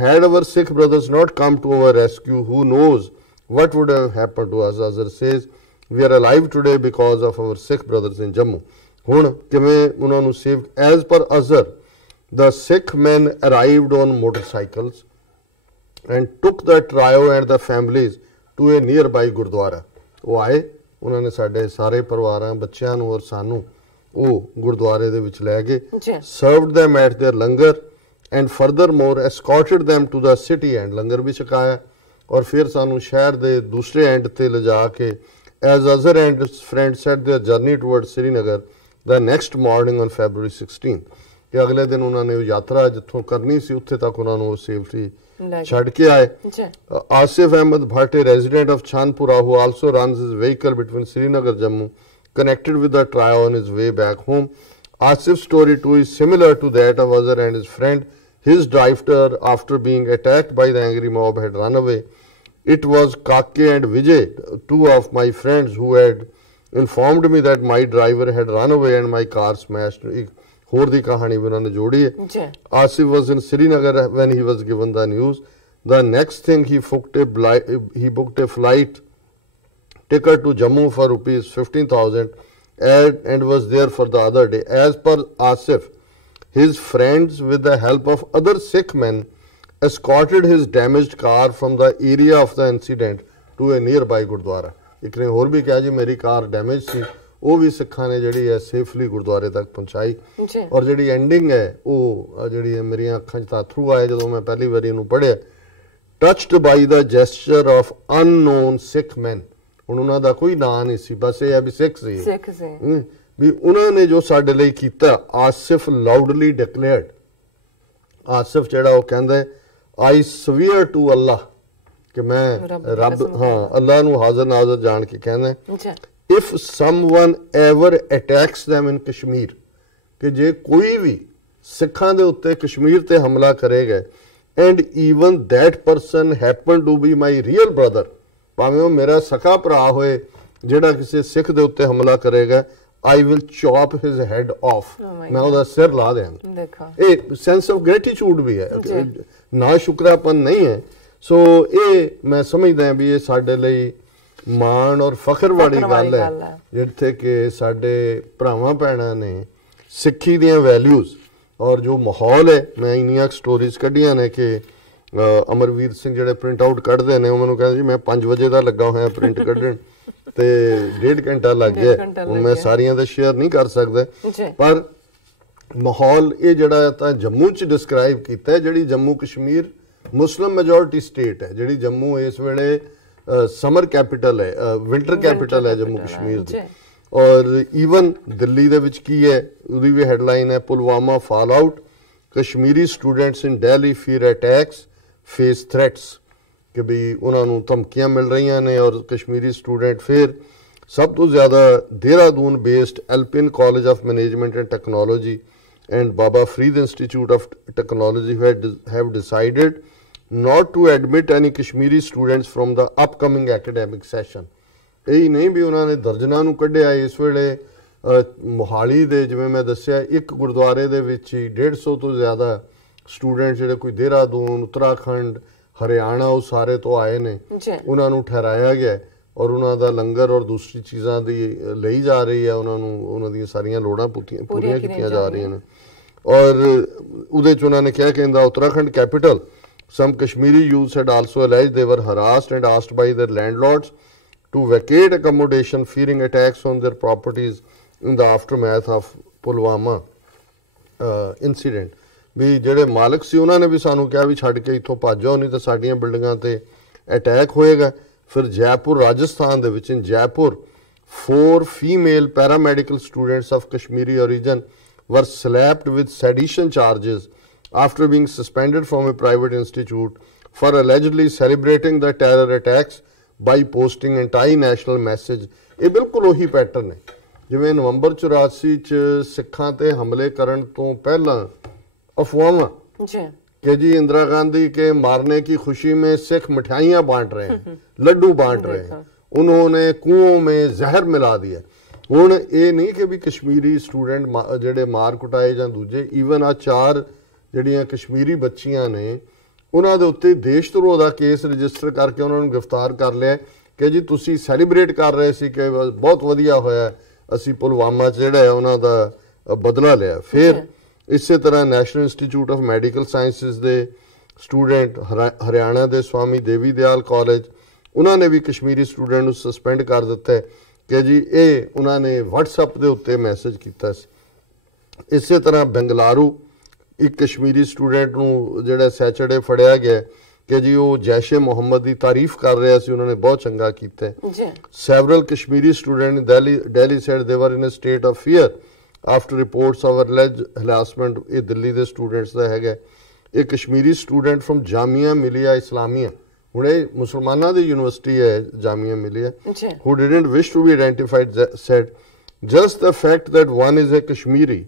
Had our Sikh brothers not come to our rescue, who knows what would have happened to us? Azhar says, we are alive today because of our Sikh brothers in Jammu. ਹੁਣ ਕਿਵੇਂ ਉਹਨਾਂ ਨੂੰ save? As per Azhar, the Sikh men arrived on motorcycles and took the trio and the families to a nearby Gurdwara. ਉਹ ਆਏ, ਉਹਨਾਂ ਨੇ ਸਾਡੇ ਸਾਰੇ ਪਰਿਵਾਰਾਂ, ਬੱਚਿਆਂ ਨੂੰ ਔਰ ਸਾਨੂੰ ਉਹ ਗੁਰਦੁਆਰੇ ਦੇ ਵਿੱਚ ਲੈ ਗਏ। served them at their langar and furthermore escorted them to the city end। ਲੰਗਰ ਵੀ ਛਕਾਇਆ ਔਰ ਫਿਰ ਸਾਨੂੰ ਸ਼ਹਿਰ ਦੇ ਦੂਸਰੇ ਐਂਡ ਤੇ ਲਿਜਾ ਕੇ as Azhar and his friends set their journey towards Srinagar the next morning on February 16th। ਕਿ ਅਗਲੇ ਦਿਨ ਉਹਨਾਂ ਨੇ ਯਾਤਰਾ ਜਿੱਥੋਂ ਕਰਨੀ ਸੀ ਉੱਥੇ ਤੱਕ ਉਹਨਾਂ ਨੂੰ ਸੇਫਲੀ ਛੱਡ ਕੇ ਆਏ। Asif Ahmad Bhatt, a resident of Chandpura, who also runs his vehicle between Srinagar Jammu, connected with the trio on his way back home. Asif's story too is similar to that of Azhar and his friend. His driver, after being attacked by the angry mob, had run away. It was Kake and Vijay, two of my friends, who had informed me that my driver had run away and my car smashed. ਹੋਰ ਦੀ ਕਹਾਣੀ ਵੀ ਉਹਨਾਂ ਨੇ ਜੋੜੀ ਹੈ। Asif was in Srinagar when he was given the news. The next thing he booked a flight ticket to Jammu for ₹15,000 and was there for the other day. As per Asif, his friends, with the help of other Sikh men, escorted his damaged car from the area of the incident to a nearby Gurdwara. ਇੱਕ ਨੇ ਹੋਰ ਵੀ ਕਿਹਾ ਜੀ ਮੇਰੀ ਕਾਰ damage ਸੀ, ਉਹ ਵੀ ਸਿੱਖਾਂ ਨੇ ਜਿਹੜੀ ਹੈ ਸੇਫਲੀ ਗੁਰਦੁਆਰੇ ਤੱਕ ਪਹੁੰਚਾਈ। ਔਰ ਜਿਹੜੀ ਐਂਡਿੰਗ ਹੈ ਉਹ ਜਿਹੜੀ ਮੇਰੀਆਂ ਅੱਖਾਂ 'ਚ ਤਾਂ ਅਥਰੂ ਆਏ ਜਦੋਂ ਮੈਂ ਪਹਿਲੀ ਵਾਰੀ ਇਹਨੂੰ ਪੜ੍ਹਿਆ। Touched by the gesture of unknown Sikh man. ਹੁਣ ਉਹਨਾਂ ਦਾ ਕੋਈ ਨਾਂ ਨਹੀਂ ਸੀ, ਬਸ ਇਹ ਹੈ ਵੀ ਸਿੱਖ ਸੀ ਵੀ ਉਹਨਾਂ ਨੇ ਜੋ ਸਾਡੇ ਲਈ ਕੀਤਾ। ਆਸਿਫ ਲਾਊਡਲੀ ਡਿਕਲੇਅਰਡ, ਆਸਿਫ ਜਿਹੜਾ ਉਹ ਕਹਿੰਦਾ ਆਈ ਸਵੀਅਰ ਟੂ ਅੱਲਾਹ ਕਿ ਮੈਂ ਰੱਬ ਅੱਲਾਹ ਨੂੰ ਹਾਜ਼ਰ ਨਾਜ਼ਰ ਜਾਣ ਕੇ ਕਹਿੰਦਾ if someone ever attacks them in Kashmir, ਕਿ ਜੇ ਕੋਈ ਵੀ ਸਿੱਖਾਂ ਦੇ ਉੱਤੇ ਕਸ਼ਮੀਰ ਤੇ ਹਮਲਾ ਕਰੇਗਾ and even that person happen to be my real brother, ਭਾਵੇਂ ਉਹ ਮੇਰਾ ਸਕਾ ਭਰਾ ਹੋਏ ਜਿਹੜਾ ਕਿਸੇ ਸਿੱਖ ਦੇ ਉੱਤੇ ਹਮਲਾ ਕਰੇਗਾ, I will chop his head off, ਮੈਂ ਉਹਦਾ ਸਿਰ ਲਾ ਦਿਆਂਗਾ। ਇਹ ਸੈਂਸ ਆਫ ਗ੍ਰੈਟੀਟਿਊਡ ਵੀ ਹੈ, ਨਾ ਸ਼ੁਕਰਾਪਨ ਨਹੀਂ ਹੈ। ਸੋ ਇਹ ਮੈਂ ਸਮਝਦਾ ਵੀ ਇਹ ਸਾਡੇ ਲਈ ਮਾਣ ਔਰ ਫਖਰ ਵਾਲੀ ਗੱਲ ਹੈ ਜਿੱਥੇ ਕਿ ਸਾਡੇ ਭਰਾਵਾਂ ਭੈਣਾਂ ਨੇ ਸਿੱਖੀ ਦੀਆਂ ਵੈਲਿਊਜ਼ ਔਰ ਜੋ ਮਾਹੌਲ ਹੈ। ਮੈਂ ਇੰਨੀਆਂ ਸਟੋਰੀਜ਼ ਕੱਢੀਆਂ ਨੇ ਕਿ ਅਮਰਵੀਰ ਸਿੰਘ ਜਿਹੜੇ ਪ੍ਰਿੰਟ ਆਊਟ ਕੱਢਦੇ ਨੇ ਉਹ ਮੈਨੂੰ ਕਹਿੰਦੇ ਜੀ ਮੈਂ 5 ਵਜੇ ਦਾ ਲੱਗਾ ਹੋਇਆ ਪ੍ਰਿੰਟ ਕੱਢਣ ਤੇ 1.5 ਘੰਟਾ ਲੱਗ ਗਿਆ। ਹੁਣ ਮੈਂ ਸਾਰੀਆਂ ਦਾ ਸ਼ੇਅਰ ਨਹੀਂ ਕਰ ਸਕਦਾ, ਪਰ ਮਾਹੌਲ ਇਹ ਜਿਹੜਾ ਤਾਂ ਜੰਮੂ 'ਚ ਡਿਸਕ੍ਰਾਈਬ ਕੀਤਾ ਹੈ, ਜਿਹੜੀ ਜੰਮੂ ਕਸ਼ਮੀਰ ਮੁਸਲਿਮ ਮੈਜੋਰਿਟੀ ਸਟੇਟ ਹੈ, ਜਿਹੜੀ ਜੰਮੂ ਇਸ ਵੇਲੇ ਸਮਰ ਕੈਪੀਟਲ ਹੈ, ਵਿੰਟਰ ਕੈਪੀਟਲ ਹੈ ਜੰਮੂ ਕਸ਼ਮੀਰ ਦੀ। ਔਰ ਈਵਨ ਦਿੱਲੀ ਦੇ ਵਿੱਚ ਕੀ ਹੈ ਉਹਦੀ ਵੀ ਹੈਡਲਾਈਨ ਹੈ Pulwama fall out, Kashmiri students in Delhi fear attacks face threats, ਕਿ ਵੀ ਉਹਨਾਂ ਨੂੰ ਧਮਕੀਆਂ ਮਿਲ ਰਹੀਆਂ ਨੇ ਔਰ ਕਸ਼ਮੀਰੀ ਸਟੂਡੈਂਟ ਫਿਰ ਸਭ ਤੋਂ ਜ਼ਿਆਦਾ Dehradun based Alpine college of management and technology and Baba Farid Institute of Technology have decided not to admit any Kashmiri students from the upcoming academic session. ਇਹ ਨਹੀਂ ਵੀ ਉਹਨਾਂ ਨੇ ਦਰਜਨਾਂ ਨੂੰ ਕੱਢਿਆ ਇਸ ਵੇਲੇ ਮੋਹਾਲੀ ਦੇ ਜਿਵੇਂ ਮੈਂ ਦੱਸਿਆ ਇੱਕ ਗੁਰਦੁਆਰੇ ਦੇ ਵਿੱਚ ਹੀ 150 ਤੋਂ ਜ਼ਿਆਦਾ ਸਟੂਡੈਂਟ ਜਿਹੜੇ ਕੋਈ ਦੇਹਰਾਦੂਨ, ਉੱਤਰਾਖੰਡ, ਹਰਿਆਣਾ ਉਹ ਸਾਰੇ ਤੋਂ ਆਏ ਨੇ, ਉਹਨਾਂ ਨੂੰ ਠਹਿਰਾਇਆ ਗਿਆ ਔਰ ਉਹਨਾਂ ਦਾ ਲੰਗਰ ਔਰ ਦੂਸਰੀ ਚੀਜ਼ਾਂ ਦੀ ਲਈ ਜਾ ਰਹੀ ਹੈ, ਉਹਨਾਂ ਨੂੰ ਉਹਨਾਂ ਦੀਆਂ ਸਾਰੀਆਂ ਲੋੜਾਂ ਪੂਰੀਆਂ ਕੀਤੀਆਂ ਜਾ ਰਹੀਆਂ ਨੇ। ਔਰ ਉਹਦੇ 'ਚ ਉਹਨਾਂ ਨੇ ਕਿਹਾ ਕਿ ਇੰਦਾ Uttarakhand capital some Kashmiri youths had also alleged they were harassed and asked by their landlords to vacate accommodation fearing attacks on their properties in the aftermath of Pulwama incident। ਵੀ ਜਿਹੜੇ ਮਾਲਕ ਸੀ ਉਹਨਾਂ ਨੇ ਵੀ ਸਾਨੂੰ ਕਿਹਾ ਵੀ ਛੱਡ ਕੇ ਇੱਥੋਂ ਭੱਜ ਜਾਓ ਨਹੀਂ ਤਾਂ ਸਾਡੀਆਂ ਬਿਲਡਿੰਗਾਂ ਤੇ ਅਟੈਕ ਹੋਏਗਾ। ਫਿਰ ਜੈਪੁਰ ਰਾਜਸਥਾਨ ਦੇ ਵਿੱਚ Jaipur 4 female paramedical students of Kashmiri origin were slapped with sedition charges after being suspended from a private institute for allegedly celebrating the terror attacks by posting anti-national message। ਇਹ ਬਿਲਕੁਲ ਉਹੀ ਪੈਟਰਨ ਹੈ ਜਿਵੇਂ ਨਵੰਬਰ 84 ਚ ਸਿੱਖਾਂ ਤੇ ਹਮਲੇ ਕਰਨ ਤੋਂ ਪਹਿਲਾਂ अफवाह कि जी इंदिरा गांधी के मारने की खुशी में सिख मिठाइयां बांट रहे हैं, लड्डू बांट रहे हैं, उन्होंने कुओं में जहर मिला दिया। हुण ये नहीं कि भी कश्मीरी स्टूडेंट ਜਿਹੜੇ ਮਾਰ ਕੁਟਾਏ ਜਾਂ ਦੂਜੇ ਈਵਨ ਆ 4 ਜਿਹੜੀਆਂ ਕਸ਼ਮੀਰੀ ਬੱਚੀਆਂ ਨੇ ਉਹਨਾਂ ਦੇ ਉੱਤੇ ਦੇਸ਼ ਧਰੋਹ ਦਾ ਕੇਸ ਰਜਿਸਟਰ ਕਰਕੇ ਉਹਨਾਂ ਨੂੰ ਗ੍ਰਿਫਤਾਰ ਕਰ ਲਿਆ ਕਿ ਜੀ ਤੁਸੀਂ ਸੈਲੀਬ੍ਰੇਟ ਕਰ ਰਹੇ ਸੀ ਕਿ ਬਹੁਤ ਵਧੀਆ ਹੋਇਆ ਅਸੀਂ ਪੁਲਵਾਮਾ 'ਚ ਜਿਹੜਾ ਹੈ ਉਹਨਾਂ ਦਾ ਬਦਲਾ ਲਿਆ। ਫਿਰ ਇਸੇ ਤਰ੍ਹਾਂ national institute of medical sciences ਦੇ ਸਟੂਡੈਂਟ ਹਰਿਆਣਾ ਦੇ ਸਵਾਮੀ ਦੇਵੀ ਦਿਆਲ ਕਾਲਜ ਉਹਨਾਂ ਨੇ ਵੀ ਕਸ਼ਮੀਰੀ ਸਟੂਡੈਂਟ ਨੂੰ ਸਸਪੈਂਡ ਕਰ ਦਿੱਤਾ ਹੈ ਕਿ ਜੀ ਇਹ ਉਹਨਾਂ ਨੇ WhatsApp ਦੇ ਉੱਤੇ ਮੈਸੇਜ ਕੀਤਾ ਸੀ। ਇਸੇ ਤਰ੍ਹਾਂ ਬੰਗਲਾਰੂ ਇੱਕ ਕਸ਼ਮੀਰੀ ਸਟੂਡੈਂਟ ਨੂੰ ਜਿਹੜਾ ਸੈਚਰਡੇ ਫੜਿਆ ਗਿਆ ਕਿ ਜੀ ਉਹ ਜੈਸ਼ੇ ਮੁਹੰਮਦ ਦੀ ਤਾਰੀਫ ਕਰ ਰਿਹਾ ਸੀ, ਉਹਨਾਂ ਨੇ ਬਹੁਤ ਚੰਗਾ ਕੀਤਾ। Several Kashmiri student Delhi said they were in a state of fear after reports of alleged harassment। ਇਹ ਦਿੱਲੀ ਦੇ ਸਟੂਡੈਂਟਸ ਦਾ ਹੈਗਾ। ਇਹ ਕਸ਼ਮੀਰੀ ਸਟੂਡੈਂਟ ਫਰਮ ਜਾਮੀਆ ਮਿਲੀਆ ਇਸਲਾਮੀਆ, ਹੁਣ ਇਹ ਮੁਸਲਮਾਨਾਂ ਦੀ ਯੂਨੀਵਰਸਿਟੀ ਹੈ Jamia Millia, who didn't wish to be identified said just the fact that one is a Kashmiri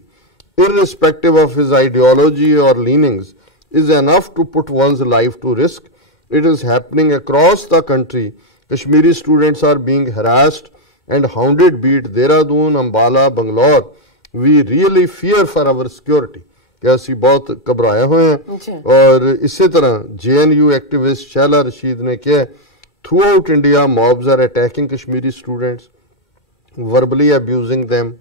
irrespective of his ideology or leanings is enough to put one's life to risk। It is happening across the country। Kashmiri students are being harassed and hounded, be it Dehradun, Ambala, Bangalore। We really fear for our security। कि ਅਸੀਂ ਬਹੁਤ ਘਬਰਾਏ ਹੋਏ ਹਾਂ। ਔਰ ਇਸੇ ਤਰ੍ਹਾਂ JNU activist Shaila Rashid ने किया through out India mobs are attacking Kashmiri students, verbally abusing them,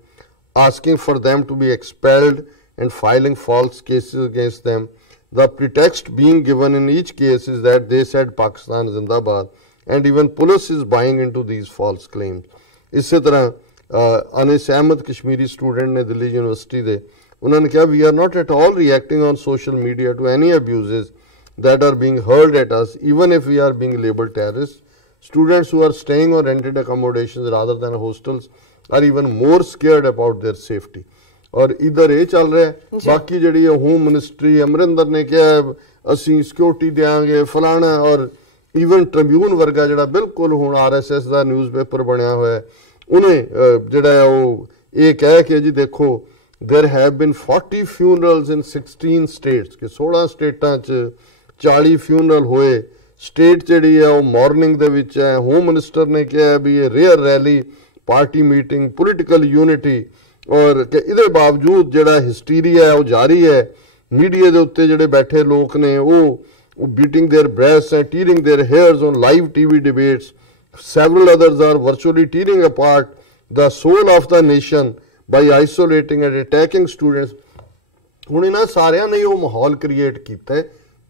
asking for them to be expelled and filing false cases against them। The pretext being given in each case is that they said Pakistan Zindabad, and even police is buying into these false claims। ਇਸੇ ਤਰ੍ਹਾਂ ਅਨਿਸ Ahmad Kashmiri student ਨੇ Delhi university ਦੇ, ਉਹਨਾਂ ਨੇ ਕਿਹਾ we are not at all reacting on social media to any abuses that are being hurled at us even if we are being labeled terrorists। Students who are staying on rented accommodations rather than hostels are even more scared about their safety। ਔਰ ਇਧਰ ਇਹ ਚੱਲ ਰਿਹਾ। ਬਾਕੀ ਜਿਹੜੀ home ministry Amarinder ਨੇ ਕਿਹਾ ਅਸੀਂ ਸਿਕਿਉਰਿਟੀ ਦੇਾਂਗੇ ਫਲਾਣਾ, ਔਰ ਈਵਨ ਟ੍ਰਿਬਿਊਨ ਵਰਗਾ ਜਿਹੜਾ ਬਿਲਕੁਲ ਹੁਣ RSS ਦਾ ਨਿਊਜ਼ਪੇਪਰ ਬਣਿਆ ਹੋਇਆ ਉਹਨੇ ਜਿਹੜਾ ਉਹ ਇਹ ਕਹਿ ਕੇ ਜੀ ਦੇਖੋ there have been 40 funerals in 16 states ਕਿ 16 ਸਟੇਟਾਂ 'ਚ 40 ਫਿਊਨਰਲ ਹੋਏ। ਸਟੇਟ ਜਿਹੜੀ ਹੈ ਉਹ ਮਾਰਨਿੰਗ ਦੇ ਵਿੱਚ ਹੈ। ਹੋਮ ਮਿਨਿਸਟਰ ਨੇ ਕਿਹਾ ਵੀ ਇਹ rare rally, party meeting, political unity, ਔਰ ਕਿ ਇਹਦੇ ਬਾਵਜੂਦ ਜਿਹੜਾ ਹਿਸਟੀਰੀਆ ਹੈ ਉਹ ਜਾਰੀ ਹੈ। ਮੀਡੀਆ ਦੇ ਉੱਤੇ ਜਿਹੜੇ ਬੈਠੇ ਲੋਕ ਨੇ ਉਹ beating their breasts and tearing their hairs on live TV debates। Several others are virtually tearing apart the soul of the nation by isolating and attacking students। ਹੁਣ ਇਹਨਾਂ ਸਾਰਿਆਂ ਨੇ ਉਹ ਮਾਹੌਲ ਕ੍ਰੀਏਟ ਕੀਤਾ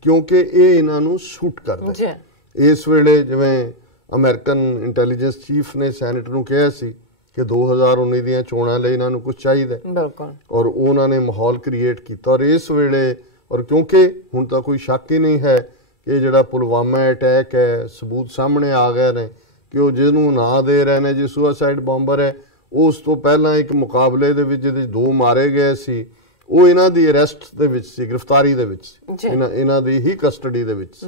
ਕਿਉਂਕਿ ਇਹ ਇਹਨਾਂ ਨੂੰ ਸੂਟ ਕਰਦਾ। ਇਸ ਵੇਲੇ ਜਿਵੇਂ ਅਮਰੀਕਨ ਇੰਟੈਲੀਜੈਂਸ ਚੀਫ ਨੇ ਸੈਨੇਟ ਨੂੰ ਕਿਹਾ ਸੀ ਕਿ 2019 ਦੀਆਂ ਚੋਣਾਂ ਲਈ ਇਹਨਾਂ ਨੂੰ ਕੁਝ ਚਾਹੀਦਾ, ਬਿਲਕੁਲ, ਔਰ ਉਹਨਾਂ ਨੇ ਮਾਹੌਲ ਕ੍ਰੀਏਟ ਕੀਤਾ। ਔਰ ਇਸ ਵੇਲੇ ਔਰ ਕਿਉਂਕਿ ਹੁਣ ਤਾਂ ਕੋਈ ਸ਼ੱਕ ਹੀ ਨਹੀਂ ਹੈ ਕਿ ਜਿਹੜਾ ਪੁਲਵਾਮਾ ਅਟੈਕ ਹੈ ਸਬੂਤ ਸਾਹਮਣੇ ਆ ਗਏ ਨੇ ਕਿ ਉਹ ਜਿਹਨੂੰ ਨਾਂ ਦੇ ਰਹੇ ਨੇ ਜੀ ਸੁਸਾਈਡ ਬੰਬਰ ਹੈ। ਉਸ ਤੋਂ ਪਹਿਲਾਂ ਇੱਕ ਮੁਕਾਬਲੇ ਦੇ ਵਿੱਚ ਜਿਹਦੇ 2 ਮਾਰੇ ਗਏ ਸੀ ਉਹ ਇਹਨਾਂ ਦੀ ਅਰੈਸਟ ਦੇ ਵਿੱਚ ਸੀ, ਗ੍ਰਿਫਤਾਰੀ ਦੇ ਵਿੱਚ ਸੀ, ਇਹਨਾਂ ਦੀ ਹੀ ਕਸਟਡੀ ਦੇ ਵਿੱਚ ਸੀ।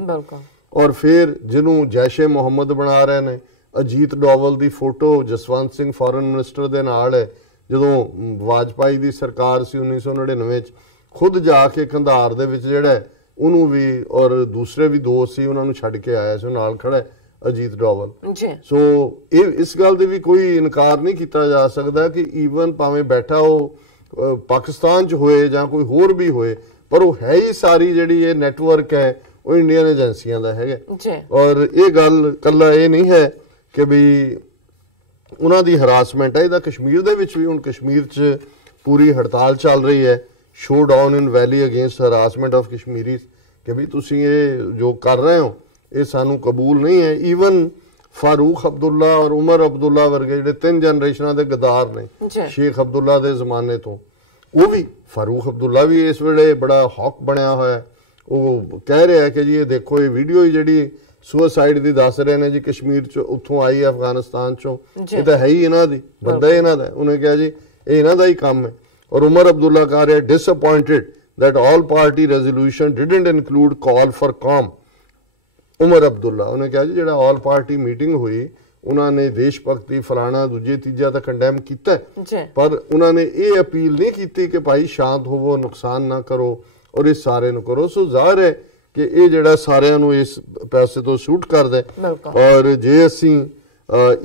ਔਰ ਫਿਰ ਜਿਹਨੂੰ ਜੈਸ਼ੇ ਮੁਹੰਮਦ ਬਣਾ ਰਹੇ ਨੇ, ਅਜੀਤ ਡੋਵਲ ਦੀ photo Jaswant Singh foreign minister ਦੇ ਨਾਲ ਹੈ ਜਦੋਂ ਵਾਜਪਾਈ ਦੀ ਸਰਕਾਰ ਸੀ 1999 ਚ, ਖੁਦ ਜਾ ਕੇ ਕੰਧਾਰ ਦੇ ਵਿੱਚ ਜਿਹੜਾ ਉਹਨੂੰ ਵੀ ਔਰ ਦੂਸਰੇ ਵੀ 2 ਸੀ ਉਹਨਾਂ ਨੂੰ ਛੱਡ ਕੇ ਆਇਆ ਸੀ, ਨਾਲ ਖੜਾ ਅਜੀਤ ਡੋਵਲ। ਸੋ ਇਹ ਇਸ ਗੱਲ ਦੇ ਵੀ ਕੋਈ ਇਨਕਾਰ ਨਹੀਂ ਕੀਤਾ ਜਾ ਸਕਦਾ ਕਿ ਈਵਨ ਭਾਵੇਂ ਬੈਠਾ ਉਹ ਪਾਕਿਸਤਾਨ 'ਚ ਹੋਏ ਜਾਂ ਕੋਈ ਹੋਰ ਵੀ ਹੋਏ, ਪਰ ਉਹ ਹੈ ਹੀ ਸਾਰੀ ਜਿਹੜੀ ਇਹ ਨੈਟਵਰਕ ਹੈ ਉਹ ਇੰਡੀਅਨ ਏਜੰਸੀਆਂ ਦਾ ਹੈਗਾ। ਔਰ ਇਹ ਗੱਲ ਕੱਲਾ ਇਹ ਨਹੀਂ ਹੈ ਕਿ ਵੀ ਉਹਨਾਂ ਦੀ ਹਰਾਸਮੈਂਟ ਹੈ, ਇਹਦਾ ਕਸ਼ਮੀਰ ਦੇ ਵਿੱਚ ਵੀ ਹੁਣ ਕਸ਼ਮੀਰ 'ਚ ਪੂਰੀ ਹੜਤਾਲ ਚੱਲ ਰਹੀ ਹੈ, shutdown in valley against harassment of Kashmiris, ਕਿ ਵੀ ਤੁਸੀਂ ਇਹ ਜੋ ਕਰ ਰਹੇ ਹੋ ਇਹ ਸਾਨੂੰ ਕਬੂਲ ਨਹੀਂ ਹੈ। ਈਵਨ ਫਾਰੂਕ ਅਬਦੁੱਲਾ ਔਰ ਉਮਰ ਅਬਦੁੱਲਾ ਵਰਗੇ ਜਿਹੜੇ 3 ਜਨਰੇਸ਼ਨਾਂ ਦੇ ਗਦਾਰ ਨੇ ਸ਼ੇਖ ਅਬਦੁੱਲਾ ਦੇ ਜ਼ਮਾਨੇ ਤੋਂ, ਉਹ ਵੀ ਫਾਰੂਕ ਅਬਦੁੱਲਾ ਵੀ ਇਸ ਵੇਲੇ ਬੜਾ ਹੌਕ ਬਣਿਆ ਹੋਇਆ। ਉਹ ਕਹਿ ਰਿਹਾ ਕਿ ਜੀ ਇਹ ਦੇਖੋ ਇਹ ਵੀਡੀਓ ਹੀ ਜਿਹੜੀ ਸੁਸਾਈਡ ਦੀ ਦੱਸ ਰਹੇ ਨੇ ਜੀ ਕਸ਼ਮੀਰ 'ਚ ਉੱਥੋਂ ਆਈ ਅਫਗਾਨਿਸਤਾਨ 'ਚੋਂ, ਇਹ ਤਾਂ ਹੈ ਹੀ ਇਹਨਾਂ ਦੀ, ਬੰਦਾ ਇਹਨਾਂ ਦਾ। ਉਹਨੇ ਕਿਹਾ ਜੀ ਇਹ ਇਹਨਾਂ ਦਾ ਹੀ ਕੰਮ ਹੈ। ਔਰ ਉਮਰ ਅਬਦੁੱਲਾ ਕਹ ਰਿਹਾ disappointed that all party resolution didn't include call for calm। ਉਮਰ ਅਬਦੁੱਲਾ ਉਹਨੇ ਕਿਹਾ ਜੀ ਜਿਹੜਾ ਆਲ ਪਾਰਟੀ ਮੀਟਿੰਗ ਹੋਈ ਉਹਨਾਂ ਨੇ ਦੇਸ਼ ਭਗਤੀ ਫਲਾਣਾ ਦੂਜੇ ਤੀਜਾ ਤਾਂ ਕੰਡੈਮ ਕੀਤਾ, ਪਰ ਉਹਨਾਂ ਨੇ ਇਹ ਅਪੀਲ ਨਹੀਂ ਕੀਤੀ ਕਿ ਭਾਈ ਸ਼ਾਂਤ ਹੋਵੋ, ਨੁਕਸਾਨ ਨਾ ਕਰੋ ਔਰ ਇਸ ਸਾਰੇ ਨੂੰ ਕਰੋ। ਸੋ ਜ਼ਾਹਰ ਹੈ ਕਿ ਇਹ ਜਿਹੜਾ ਸਾਰਿਆਂ ਨੂੰ ਇਸ ਪੈਸੇ ਤੋਂ ਸ਼ੂਟ ਕਰਦਾ। ਔਰ ਜੇ ਅਸੀਂ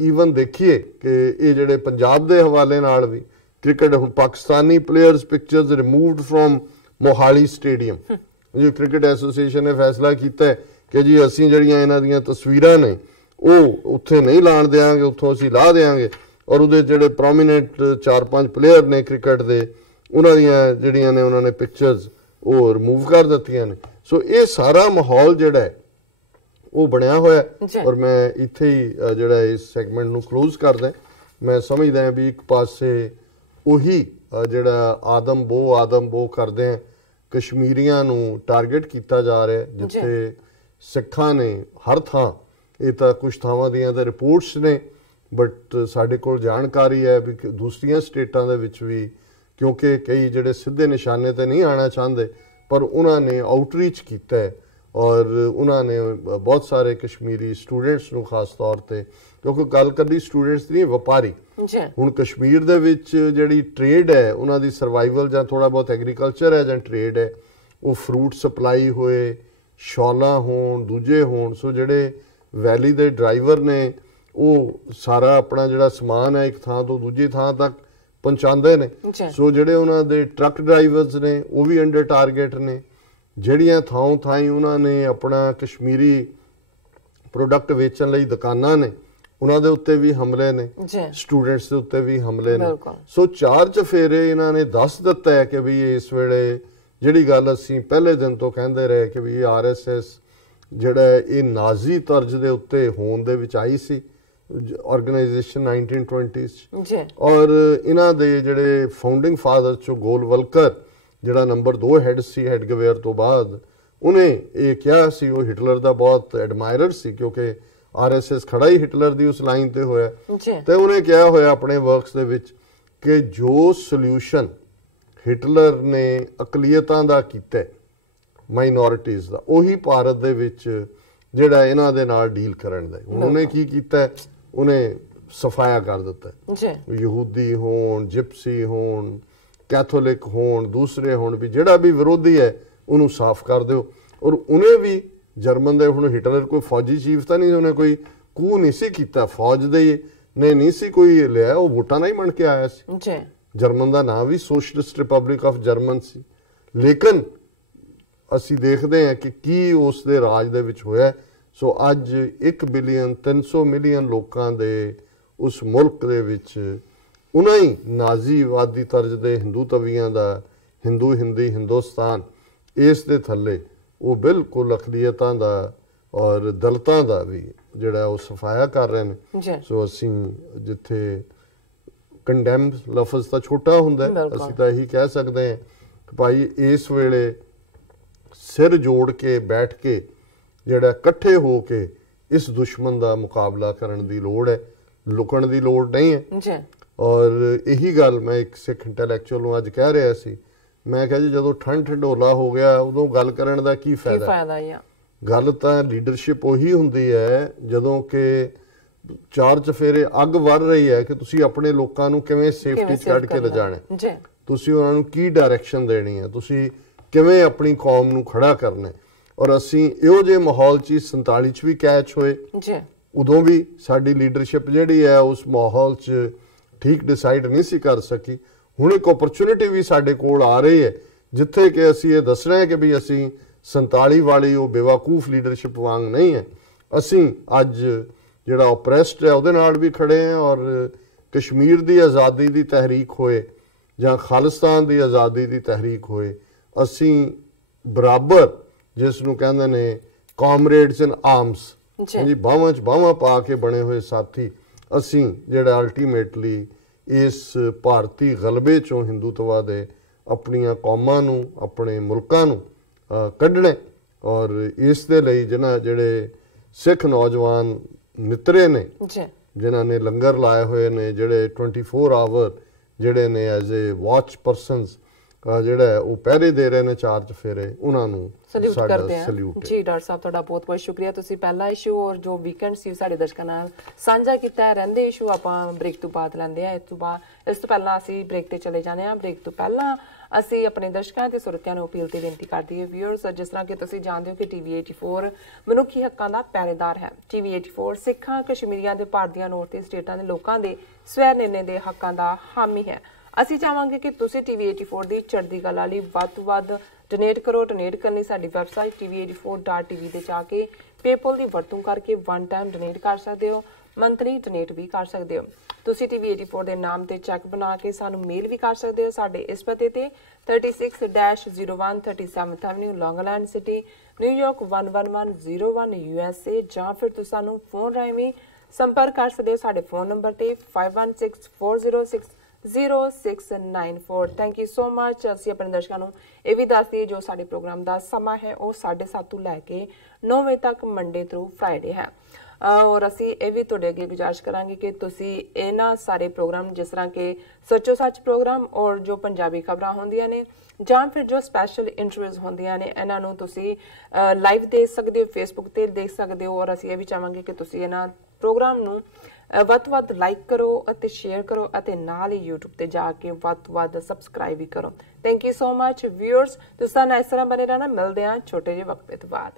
ਈਵਨ ਦੇਖੀਏ ਕਿ ਇਹ ਜਿਹੜੇ ਪੰਜਾਬ ਦੇ ਹਵਾਲੇ ਨਾਲ ਵੀ ਕ੍ਰਿਕਟ, ਹੁਣ Pakistani players pictures removed from Mohali stadium, ਜੀ ਕ੍ਰਿਕਟ ਐਸੋਸੀਏਸ਼ਨ ਨੇ ਫੈਸਲਾ ਕੀਤਾ ਕਿ ਜੀ ਅਸੀਂ ਜਿਹੜੀਆਂ ਇਹਨਾਂ ਦੀਆਂ ਤਸਵੀਰਾਂ ਨੇ ਉਹ ਉੱਥੇ ਨਹੀਂ ਲਾਣ ਦੇਵਾਂਗੇ, ਉੱਥੋਂ ਅਸੀਂ ਲਾ ਦੇਵਾਂਗੇ। ਔਰ ਉਹਦੇ ਜਿਹੜੇ ਪ੍ਰੋਮੀਨੈਂਟ 4-5 ਪਲੇਅਰ ਨੇ ਕ੍ਰਿਕਟ ਦੇ, ਉਹਨਾਂ ਦੀਆਂ ਜਿਹੜੀਆਂ ਨੇ ਉਹਨਾਂ ਨੇ ਪਿਕਚਰਸ ਉਹ ਰਿਮੂਵ ਕਰ ਦਿੱਤੀਆਂ ਨੇ। ਸੋ ਇਹ ਸਾਰਾ ਮਾਹੌਲ ਜਿਹੜਾ ਹੈ ਉਹ ਬਣਿਆ ਹੋਇਆ। ਔਰ ਮੈਂ ਇੱਥੇ ਹੀ ਜਿਹੜਾ ਇਸ ਸੈਗਮੈਂਟ ਨੂੰ ਕਲੋਜ਼ ਕਰਦਾ। ਮੈਂ ਸਮਝਦਾ ਵੀ ਇੱਕ ਪਾਸੇ ਉਹੀ ਜਿਹੜਾ ਆਦਮ ਬੋ ਕਰਦੇ ਆ, ਕਸ਼ਮੀਰੀਆਂ ਨੂੰ ਟਾਰਗੇਟ ਕੀਤਾ ਜਾ ਰਿਹਾ, ਜਿੱਥੇ ਸਿੱਖਾਂ ਨੇ ਹਰ ਥਾਂ, ਇਹ ਤਾਂ ਕੁਝ ਥਾਵਾਂ ਦੀਆਂ ਤਾਂ ਰਿਪੋਰਟਸ ਨੇ, ਬਟ ਸਾਡੇ ਕੋਲ ਜਾਣਕਾਰੀ ਹੈ ਵੀ ਦੂਸਰੀਆਂ ਸਟੇਟਾਂ ਦੇ ਵਿੱਚ ਵੀ, ਕਿਉਂਕਿ ਕਈ ਜਿਹੜੇ ਸਿੱਧੇ ਨਿਸ਼ਾਨੇ ਤੇ ਨਹੀਂ ਆਉਣਾ ਚਾਹੁੰਦੇ ਪਰ ਉਹਨਾਂ ਨੇ ਆਊਟਰੀਚ ਕੀਤਾ ਹੈ ਔਰ ਉਹਨਾਂ ਨੇ ਬਹੁਤ ਸਾਰੇ ਕਸ਼ਮੀਰੀ ਸਟੂਡੈਂਟਸ ਨੂੰ ਖਾਸ ਤੌਰ ਤੇ, ਕਿਉਂਕਿ ਗੱਲ ਕਰਦੀ ਸਟੂਡੈਂਟਸ ਦੀ ਵਪਾਰੀ, ਹੁਣ ਕਸ਼ਮੀਰ ਦੇ ਵਿੱਚ ਜਿਹੜੀ ਟ੍ਰੇਡ ਹੈ ਉਹਨਾਂ ਦੀ ਸਰਵਾਈਵਲ ਜਾਂ ਥੋੜਾ ਬਹੁਤ ਐਗਰੀਕਲਚਰ ਹੈ ਜਾਂ ਟ੍ਰੇਡ ਹੈ, ਉਹ ਫਰੂਟ ਸਪਲਾਈ ਹੋਏ, ਸ਼ਾਲਾਂ ਹੋਣ, ਦੂਜੇ ਹੋਣ। ਸੋ ਜਿਹੜੇ ਵੈਲੀ ਦੇ ਡਰਾਈਵਰ ਨੇ ਉਹ ਸਾਰਾ ਆਪਣਾ ਜਿਹੜਾ ਸਮਾਨ ਹੈ ਇੱਕ ਥਾਂ ਤੋਂ ਦੂਜੀ ਥਾਂ ਤੱਕ ਪਹੁੰਚਾਉਂਦੇ ਨੇ। ਸੋ ਜਿਹੜੇ ਉਹਨਾਂ ਦੇ ਟਰੱਕ ਡਰਾਈਵਰਸ ਨੇ ਉਹ ਵੀ ਅੰਡਰ ਟਾਰਗੇਟ ਨੇ। ਜਿਹੜੀਆਂ ਥਾਂ ਥਾਈਂ ਉਹਨਾਂ ਨੇ ਆਪਣਾ ਕਸ਼ਮੀਰੀ ਪ੍ਰੋਡਕਟ ਵੇਚਣ ਲਈ ਦੁਕਾਨਾਂ ਨੇ ਉਹਨਾਂ ਦੇ ਉੱਤੇ ਵੀ ਹਮਲੇ ਨੇ, ਸਟੂਡੈਂਟਸ ਦੇ ਉੱਤੇ ਵੀ ਹਮਲੇ ਨੇ। ਸੋ 4 ਚਫੇਰੇ ਇਹਨਾਂ ਨੇ ਦੱਸ ਦਿੱਤਾ ਹੈ ਕਿ ਵੀ ਇਸ ਵੇਲੇ ਜਿਹੜੀ ਗੱਲ ਅਸੀਂ ਪਹਿਲੇ ਦਿਨ ਤੋਂ ਕਹਿੰਦੇ ਰਹੇ ਕਿ ਵੀ RSS ਜਿਹੜਾ ਇਹ ਨਾਜ਼ੀ ਤਰਜ਼ ਦੇ ਉੱਤੇ ਹੋਣ ਦੇ ਵਿੱਚ ਆਈ ਸੀ ਆਰਗੇਨਾਈਜੇਸ਼ਨ 1920s ਔਰ ਇਹਨਾਂ ਦੇ ਜਿਹੜੇ ਫਾਊਂਡਿੰਗ ਫਾਦਰ ਚੋਂ ਗੋਲਵਲਕਰ ਜਿਹੜਾ ਨੰਬਰ 2 ਹੈਡ ਸੀ ਹੈਡਗਵੇਅਰ ਤੋਂ ਬਾਅਦ, ਉਹਨੇ ਇਹ ਕਿਹਾ ਸੀ, ਉਹ ਹਿਟਲਰ ਦਾ ਬਹੁਤ ਐਡਮਾਇਰਰ ਸੀ ਕਿਉਂਕਿ RSS ਖੜਾ ਹੀ ਹਿਟਲਰ ਦੀ ਉਸ ਲਾਈਨ ਤੇ ਹੋਇਆ, ਤੇ ਉਹਨੇ ਕਿਹਾ ਹੋਇਆ ਆਪਣੇ ਵਰਕਸ ਦੇ ਵਿੱਚ ਕਿ ਜੋ ਸੋਲੂਸ਼ਨ ਹਿਟਲਰ ਨੇ ਅਕਲੀਅਤਾਂ ਦਾ ਕੀਤਾ, ਮਾਈਨੋਰਿਟੀਜ਼ ਦਾ, ਉਹੀ ਭਾਰਤ ਦੇ ਵਿੱਚ ਜਿਹੜਾ ਇਹਨਾਂ ਦੇ ਨਾਲ ਡੀਲ ਕਰਨ ਦਾ। ਉਹਨੇ ਕੀ ਕੀਤਾ, ਉਹਨੇ ਸਫਾਇਆ ਕਰ ਦਿੱਤਾ, ਯਹੂਦੀ ਹੋਣ, ਜਿਪਸੀ ਹੋਣ, ਕੈਥੋਲਿਕ ਹੋਣ, ਦੂਸਰੇ ਹੋਣ, ਵੀ ਜਿਹੜਾ ਵੀ ਵਿਰੋਧੀ ਹੈ ਉਹਨੂੰ ਸਾਫ਼ ਕਰ ਦਿਓ। ਔਰ ਉਹਨੇ ਵੀ ਜਰਮਨ ਦੇ, ਹੁਣ ਹਿਟਲਰ ਕੋਈ ਫੌਜੀ ਚੀਫ ਤਾਂ ਨਹੀਂ, ਉਹਨੇ ਕੋਈ ਕੂ ਨਹੀਂ ਸੀ ਕੀਤਾ, ਫੌਜ ਦੇ ਨੇ ਨਹੀਂ ਸੀ ਕੋਈ ਲਿਆ, ਉਹ ਵੋਟਾਂ ਨਾਲ ਹੀ ਬਣ ਕੇ ਆਇਆ ਸੀ। ਜਰਮਨ ਦਾ ਨਾਂ ਵੀ ਸੋਸ਼ਲਿਸਟ ਰਿਪਬਲਿਕ ਆਫ ਜਰਮਨ ਸੀ। ਲੇਕਿਨ ਅਸੀਂ ਦੇਖਦੇ ਹਾਂ ਕਿ ਕੀ ਉਸ ਦੇ ਰਾਜ ਦੇ ਵਿੱਚ ਹੋਇਆ। ਸੋ ਅੱਜ 1 ਬਿਲੀਅਨ 300 ਮਿਲੀਅਨ ਲੋਕਾਂ ਦੇ ਉਸ ਮੁਲਕ ਦੇ ਵਿੱਚ ਉਹਨਾਂ ਹੀ ਨਾਜ਼ੀਵਾਦੀ ਤਰਜ਼ ਦੇ ਹਿੰਦੂ ਤਵੀਆਂ ਦਾ, ਹਿੰਦੂ ਹਿੰਦੀ ਹਿੰਦੁਸਤਾਨ, ਇਸ ਦੇ ਥੱਲੇ ਉਹ ਬਿਲਕੁਲ ਅਕਲੀਅਤਾਂ ਦਾ ਔਰ ਦਲਿਤਾਂ ਦਾ ਵੀ ਜਿਹੜਾ ਉਹ ਸਫਾਇਆ ਕਰ ਰਹੇ ਨੇ। ਸੋ ਅਸੀਂ ਜਿੱਥੇ ਕੰਡੈਮ ਲਫ਼ਜ਼ ਤਾਂ ਛੋਟਾ ਹੁੰਦਾ, ਅਸੀਂ ਤਾਂ ਇਹੀ ਕਹਿ ਸਕਦੇ ਹਾਂ ਕਿ ਭਾਈ ਇਸ ਵੇਲੇ ਸਿਰ ਜੋੜ ਕੇ ਬੈਠ ਕੇ ਜਿਹੜਾ ਇਕੱਠੇ ਹੋ ਕੇ ਇਸ ਦੁਸ਼ਮਣ ਦਾ ਮੁਕਾਬਲਾ ਕਰਨ ਦੀ ਲੋੜ ਹੈ, ਲੁਕਣ ਦੀ ਲੋੜ ਨਹੀਂ ਹੈ। ਔਰ ਇਹੀ ਗੱਲ ਮੈਂ ਇੱਕ ਸਿੱਖ ਇੰਟੈਲੈਕਚੁਅਲ ਨੂੰ ਅੱਜ ਕਹਿ ਰਿਹਾ ਸੀ, ਮੈਂ ਕਿਹਾ ਜੀ ਜਦੋਂ ਠੰਡ ਢੋਲਾ ਹੋ ਗਿਆ ਉਦੋਂ ਗੱਲ ਕਰਨ ਦਾ ਕੀ ਫਾਇਦਾ। ਗੱਲ ਤਾਂ ਲੀਡਰਸ਼ਿਪ ਉਹੀ ਹੁੰਦੀ ਹੈ ਜਦੋਂ ਕਿ 4 ਚਫੇਰੇ ਅੱਗ ਵਰ ਰਹੀ ਹੈ ਕਿ ਤੁਸੀਂ ਆਪਣੇ ਲੋਕਾਂ ਨੂੰ ਕਿਵੇਂ ਸੇਫਟੀ 'ਚ ਕੱਢ ਕੇ ਲਿਜਾਣਾ, ਤੁਸੀਂ ਉਹਨਾਂ ਨੂੰ ਕੀ ਡਾਇਰੈਕਸ਼ਨ ਦੇਣੀ ਹੈ, ਤੁਸੀਂ ਕਿਵੇਂ ਆਪਣੀ ਕੌਮ ਨੂੰ ਖੜਾ ਕਰਨਾ। ਔਰ ਅਸੀਂ ਇਹੋ ਜਿਹੇ ਮਾਹੌਲ 'ਚ 47 'ਚ ਵੀ ਕੈਚ ਹੋਏ, ਉਦੋਂ ਵੀ ਸਾਡੀ ਲੀਡਰਸ਼ਿਪ ਜਿਹੜੀ ਹੈ ਉਸ ਮਾਹੌਲ 'ਚ ਠੀਕ ਡਿਸਾਈਡ ਨਹੀਂ ਸੀ ਕਰ ਸਕੀ। ਹੁਣ ਇੱਕ ਓਪਰਚੁਨਿਟੀ ਵੀ ਸਾਡੇ ਕੋਲ ਆ ਰਹੀ ਹੈ ਜਿੱਥੇ ਕਿ ਅਸੀਂ ਇਹ ਦੱਸਣਾ ਹੈ ਕਿ ਵੀ ਅਸੀਂ 47 ਵਾਲੀ ਉਹ ਬੇਵਕੂਫ ਲੀਡਰਸ਼ਿਪ ਵਾਂਗ ਨਹੀਂ ਹੈ। ਅਸੀਂ ਅੱਜ ਜਿਹੜਾ ਓਪਰੈਸਡ ਹੈ ਉਹਦੇ ਨਾਲ ਵੀ ਖੜੇ ਹਾਂ, ਔਰ ਕਸ਼ਮੀਰ ਦੀ ਆਜ਼ਾਦੀ ਦੀ ਤਹਿਰੀਕ ਹੋਏ ਜਾਂ ਖਾਲਿਸਤਾਨ ਦੀ ਆਜ਼ਾਦੀ ਦੀ ਤਹਿਰੀਕ ਹੋਏ, ਅਸੀਂ ਬਰਾਬਰ ਜਿਸ ਨੂੰ ਕਹਿੰਦੇ ਨੇ ਕਾਮਰੇਡਸ ਇਨ ਆਰਮਸ, ਜੀ ਬਾਹਾਂ 'ਚ ਬਾਹਾਂ ਪਾ ਕੇ ਬਣੇ ਹੋਏ ਸਾਥੀ, ਅਸੀਂ ਜਿਹੜਾ ਅਲਟੀਮੇਟਲੀ ਇਸ ਭਾਰਤੀ ਗਲਬੇ 'ਚੋਂ ਹਿੰਦੂਤਵਾ ਦੇ ਆਪਣੀਆਂ ਕੌਮਾਂ ਨੂੰ, ਆਪਣੇ ਮੁਲਕਾਂ ਨੂੰ ਕੱਢਣੇ। ਔਰ ਇਸ ਦੇ ਲਈ ਜਿਹੜੇ ਸਿੱਖ ਨੌਜਵਾਨ ਮਿੱਤਰੇ ਨੇ ਜਿਨ੍ਹਾਂ ਨੇ ਲੰਗਰ ਲਾਏ ਹੋਏ ਨੇ, ਜਿਹੜੇ 24 ਆਵਰ ਜਿਹੜੇ ਨੇ ਐਜ਼ ਏ ਵਾਚ ਪਰਸਨਸ ਜਿਹੜਾ ਉਹ ਪਹਿਰੇ ਦੇ ਰਹੇ ਨੇ ਚਾਰ ਚਫੇਰੇ, ਉਹਨਾਂ ਨੂੰ ਸਲੂਟ ਕਰਦੇ ਹਾਂ ਜੀ। ਡਾਕਟਰ ਸਾਹਿਬ ਤੁਹਾਡਾ ਬਹੁਤ ਬਹੁਤ ਸ਼ੁਕਰੀਆ। ਤੁਸੀਂ ਪਹਿਲਾ ਇਸ਼ੂ ਔਰ ਜੋ ਵੀਕਐਂਡ ਸੀ ਸਾਡੇ ਦਰਸ਼ਕਾਂ ਨਾਲ ਸਾਂਝਾ ਕੀਤਾ। ਰਹਿੰਦੇ ਇਸ਼ੂ ਆਪਾਂ ਬ੍ਰੇਕ ਤੋਂ ਬਾਅਦ ਲੈਂਦੇ ਆ। ਇਸ ਤੋਂ ਪਹਿਲਾਂ ਅਸੀਂ ਬ੍ਰੇਕ ਤੇ ਚਲੇ ਜਾਂਦੇ ਆ। ਬ੍ਰੇਕ ਤੋਂ ਪਹਿਲਾਂ ਅਸੀਂ ਆਪਣੇ ਦਰਸ਼ਕਾਂ ਤੇ ਸਰੋਤਿਆਂ ਨੂੰ ਅਪੀਲ ਤੇ ਬੇਨਤੀ ਕਰਦੇ ਹਾਂ ਵਿਊਅਰਸ, ਜਿਸ ਤਰ੍ਹਾਂ ਕਿ ਤੁਸੀਂ ਜਾਣਦੇ ਹੋ ਕਿ TV 84 ਮਨੁੱਖੀ ਹੱਕਾਂ ਦਾ ਪਹਿਰੇਦਾਰ ਹੈ। TV 84 ਸਿੱਖਾਂ, ਕਸ਼ਮੀਰੀਆਂ ਦੇ ਭਾਰਤੀਆਂ ਨੌਰਥ ਈਸਟ ਸਟੇਟਾਂ ਦੇ ਲੋਕਾਂ ਦੇ ਸਵੈ ਨਿਰਣੇ ਦੇ ਹੱਕਾਂ ਦਾ ਹਾਮੀ ਹੈ। ਅਸੀਂ ਚਾਹਾਂਗੇ ਕਿ ਤੁਸੀਂ TV 84 ਦੀ ਚੜ੍ਹਦੀ ਕਲਾ ਲਈ ਵੱਧ ਤੋਂ ਵੱਧ ਡੋਨੇਟ ਕਰੋ। ਡੋਨੇਟ ਕਰਨ ਲਈ ਸਾਡੀ ਵੈਬਸਾਈਟ tv84.tv ਤੇ ਜਾ ਕੇ ਪੇਪਲ ਦੀ ਵਰਤੋਂ ਕਰਕੇ ਵਨ ਟਾਈਮ ਡੋਨੇਟ ਕਰ ਸਕਦੇ ਹੋ, ਮੰਥਲੀ ਡੋਨੇਟ ਵੀ ਕਰ ਸਕਦੇ ਹੋ। ਤੁਸੀਂ TV 84 ਦੇ ਨਾਮ ਤੇ ਚੈੱਕ ਬਣਾ ਕੇ ਸਾਨੂੰ ਮੇਲ ਵੀ ਕਰ ਸਕਦੇ ਹੋ ਸਾਡੇ ਇਸ ਪਤੇ ਤੇ 36-01 37th avenue Long Island city, New York 11101 USA, ਜਾਂ ਫਿਰ ਤੁਸੀਂ ਸਾਨੂੰ ਫੋਨ ਰਾਹੀਂ ਵੀ ਸੰਪਰਕ ਕਰ ਸਕਦੇ ਹੋ ਸਾਡੇ ਫੋਨ ਨੰਬਰ ਤੇ 5164060694। Thank you so much. ਅਸੀਂ ਆਪਣੇ ਦਰਸ਼ਕਾਂ ਨੂੰ ਇਹ ਵੀ ਦੱਸ ਦਈਏ ਜੋ ਸਾਡੇ ਪ੍ਰੋਗਰਾਮ ਦਾ ਸਮਾਂ ਹੈ ਉਹ 7:30 ਤੋਂ ਲੈ ਕੇ 9 ਵਜੇ ਤੱਕ ਮੰਡੇ ਥਰੂ ਫਰਾਈਡੇ ਹੈ। ਔਰ ਅਸੀਂ ਇਹ ਵੀ ਤੁਹਾਡੇ ਅੱਗੇ ਗੁਜ਼ਾਰਿਸ਼ ਕਰਾਂਗੇ ਕਿ ਤੁਸੀਂ ਇਹਨਾਂ ਸਾਰੇ ਪ੍ਰੋਗਰਾਮ ਜਿਸ ਤਰ੍ਹਾਂ ਕਿ ਸੱਚੋ ਸੱਚ ਪ੍ਰੋਗਰਾਮ ਔਰ ਜੋ ਪੰਜਾਬੀ ਖਬਰਾਂ ਹੁੰਦੀਆਂ ਨੇ ਜਾਂ ਫਿਰ ਜੋ ਸਪੈਸ਼ਲ ਇੰਟਰਵਿਊਜ਼ ਹੁੰਦੀਆਂ ਨੇ, ਇਹਨਾਂ ਨੂੰ ਤੁਸੀਂ ਲਾਈਵ ਦੇਖ ਸਕਦੇ ਹੋ, ਫੇਸਬੁੱਕ ਤੇ ਦੇਖ ਸਕਦੇ ਹੋ। ਔਰ ਅਸੀਂ ਇਹ ਵੀ ਚਾਹਾਂਗੇ ਕਿ ਤੁਸੀਂ ਇਹਨਾਂ ਪ੍ਰੋਗਰਾਮ ਨੂੰ ਵੱਧ ਤੋਂ ਵੱਧ ਲਾਈਕ ਕਰੋ ਅਤੇ ਸ਼ੇਅਰ ਕਰੋ ਅਤੇ ਨਾਲ ਹੀ YouTube ਤੇ ਜਾ ਕੇ ਵੱਧ ਤੋਂ ਵੱਧ ਸਬਸਕ੍ਰਾਈਬ ਵੀ ਕਰੋ। Thank you so much viewers. ਤੁਸੀਂ ਨਾਲ ਇਸ ਤਰ੍ਹਾਂ ਬਣੇ ਰਹਿਣਾ। ਮਿਲਦੇ ਹਾਂ ਛੋਟੇ ਜਿਹੇ ਵਕਫੇ ਤੋਂ ਬਾਅਦ।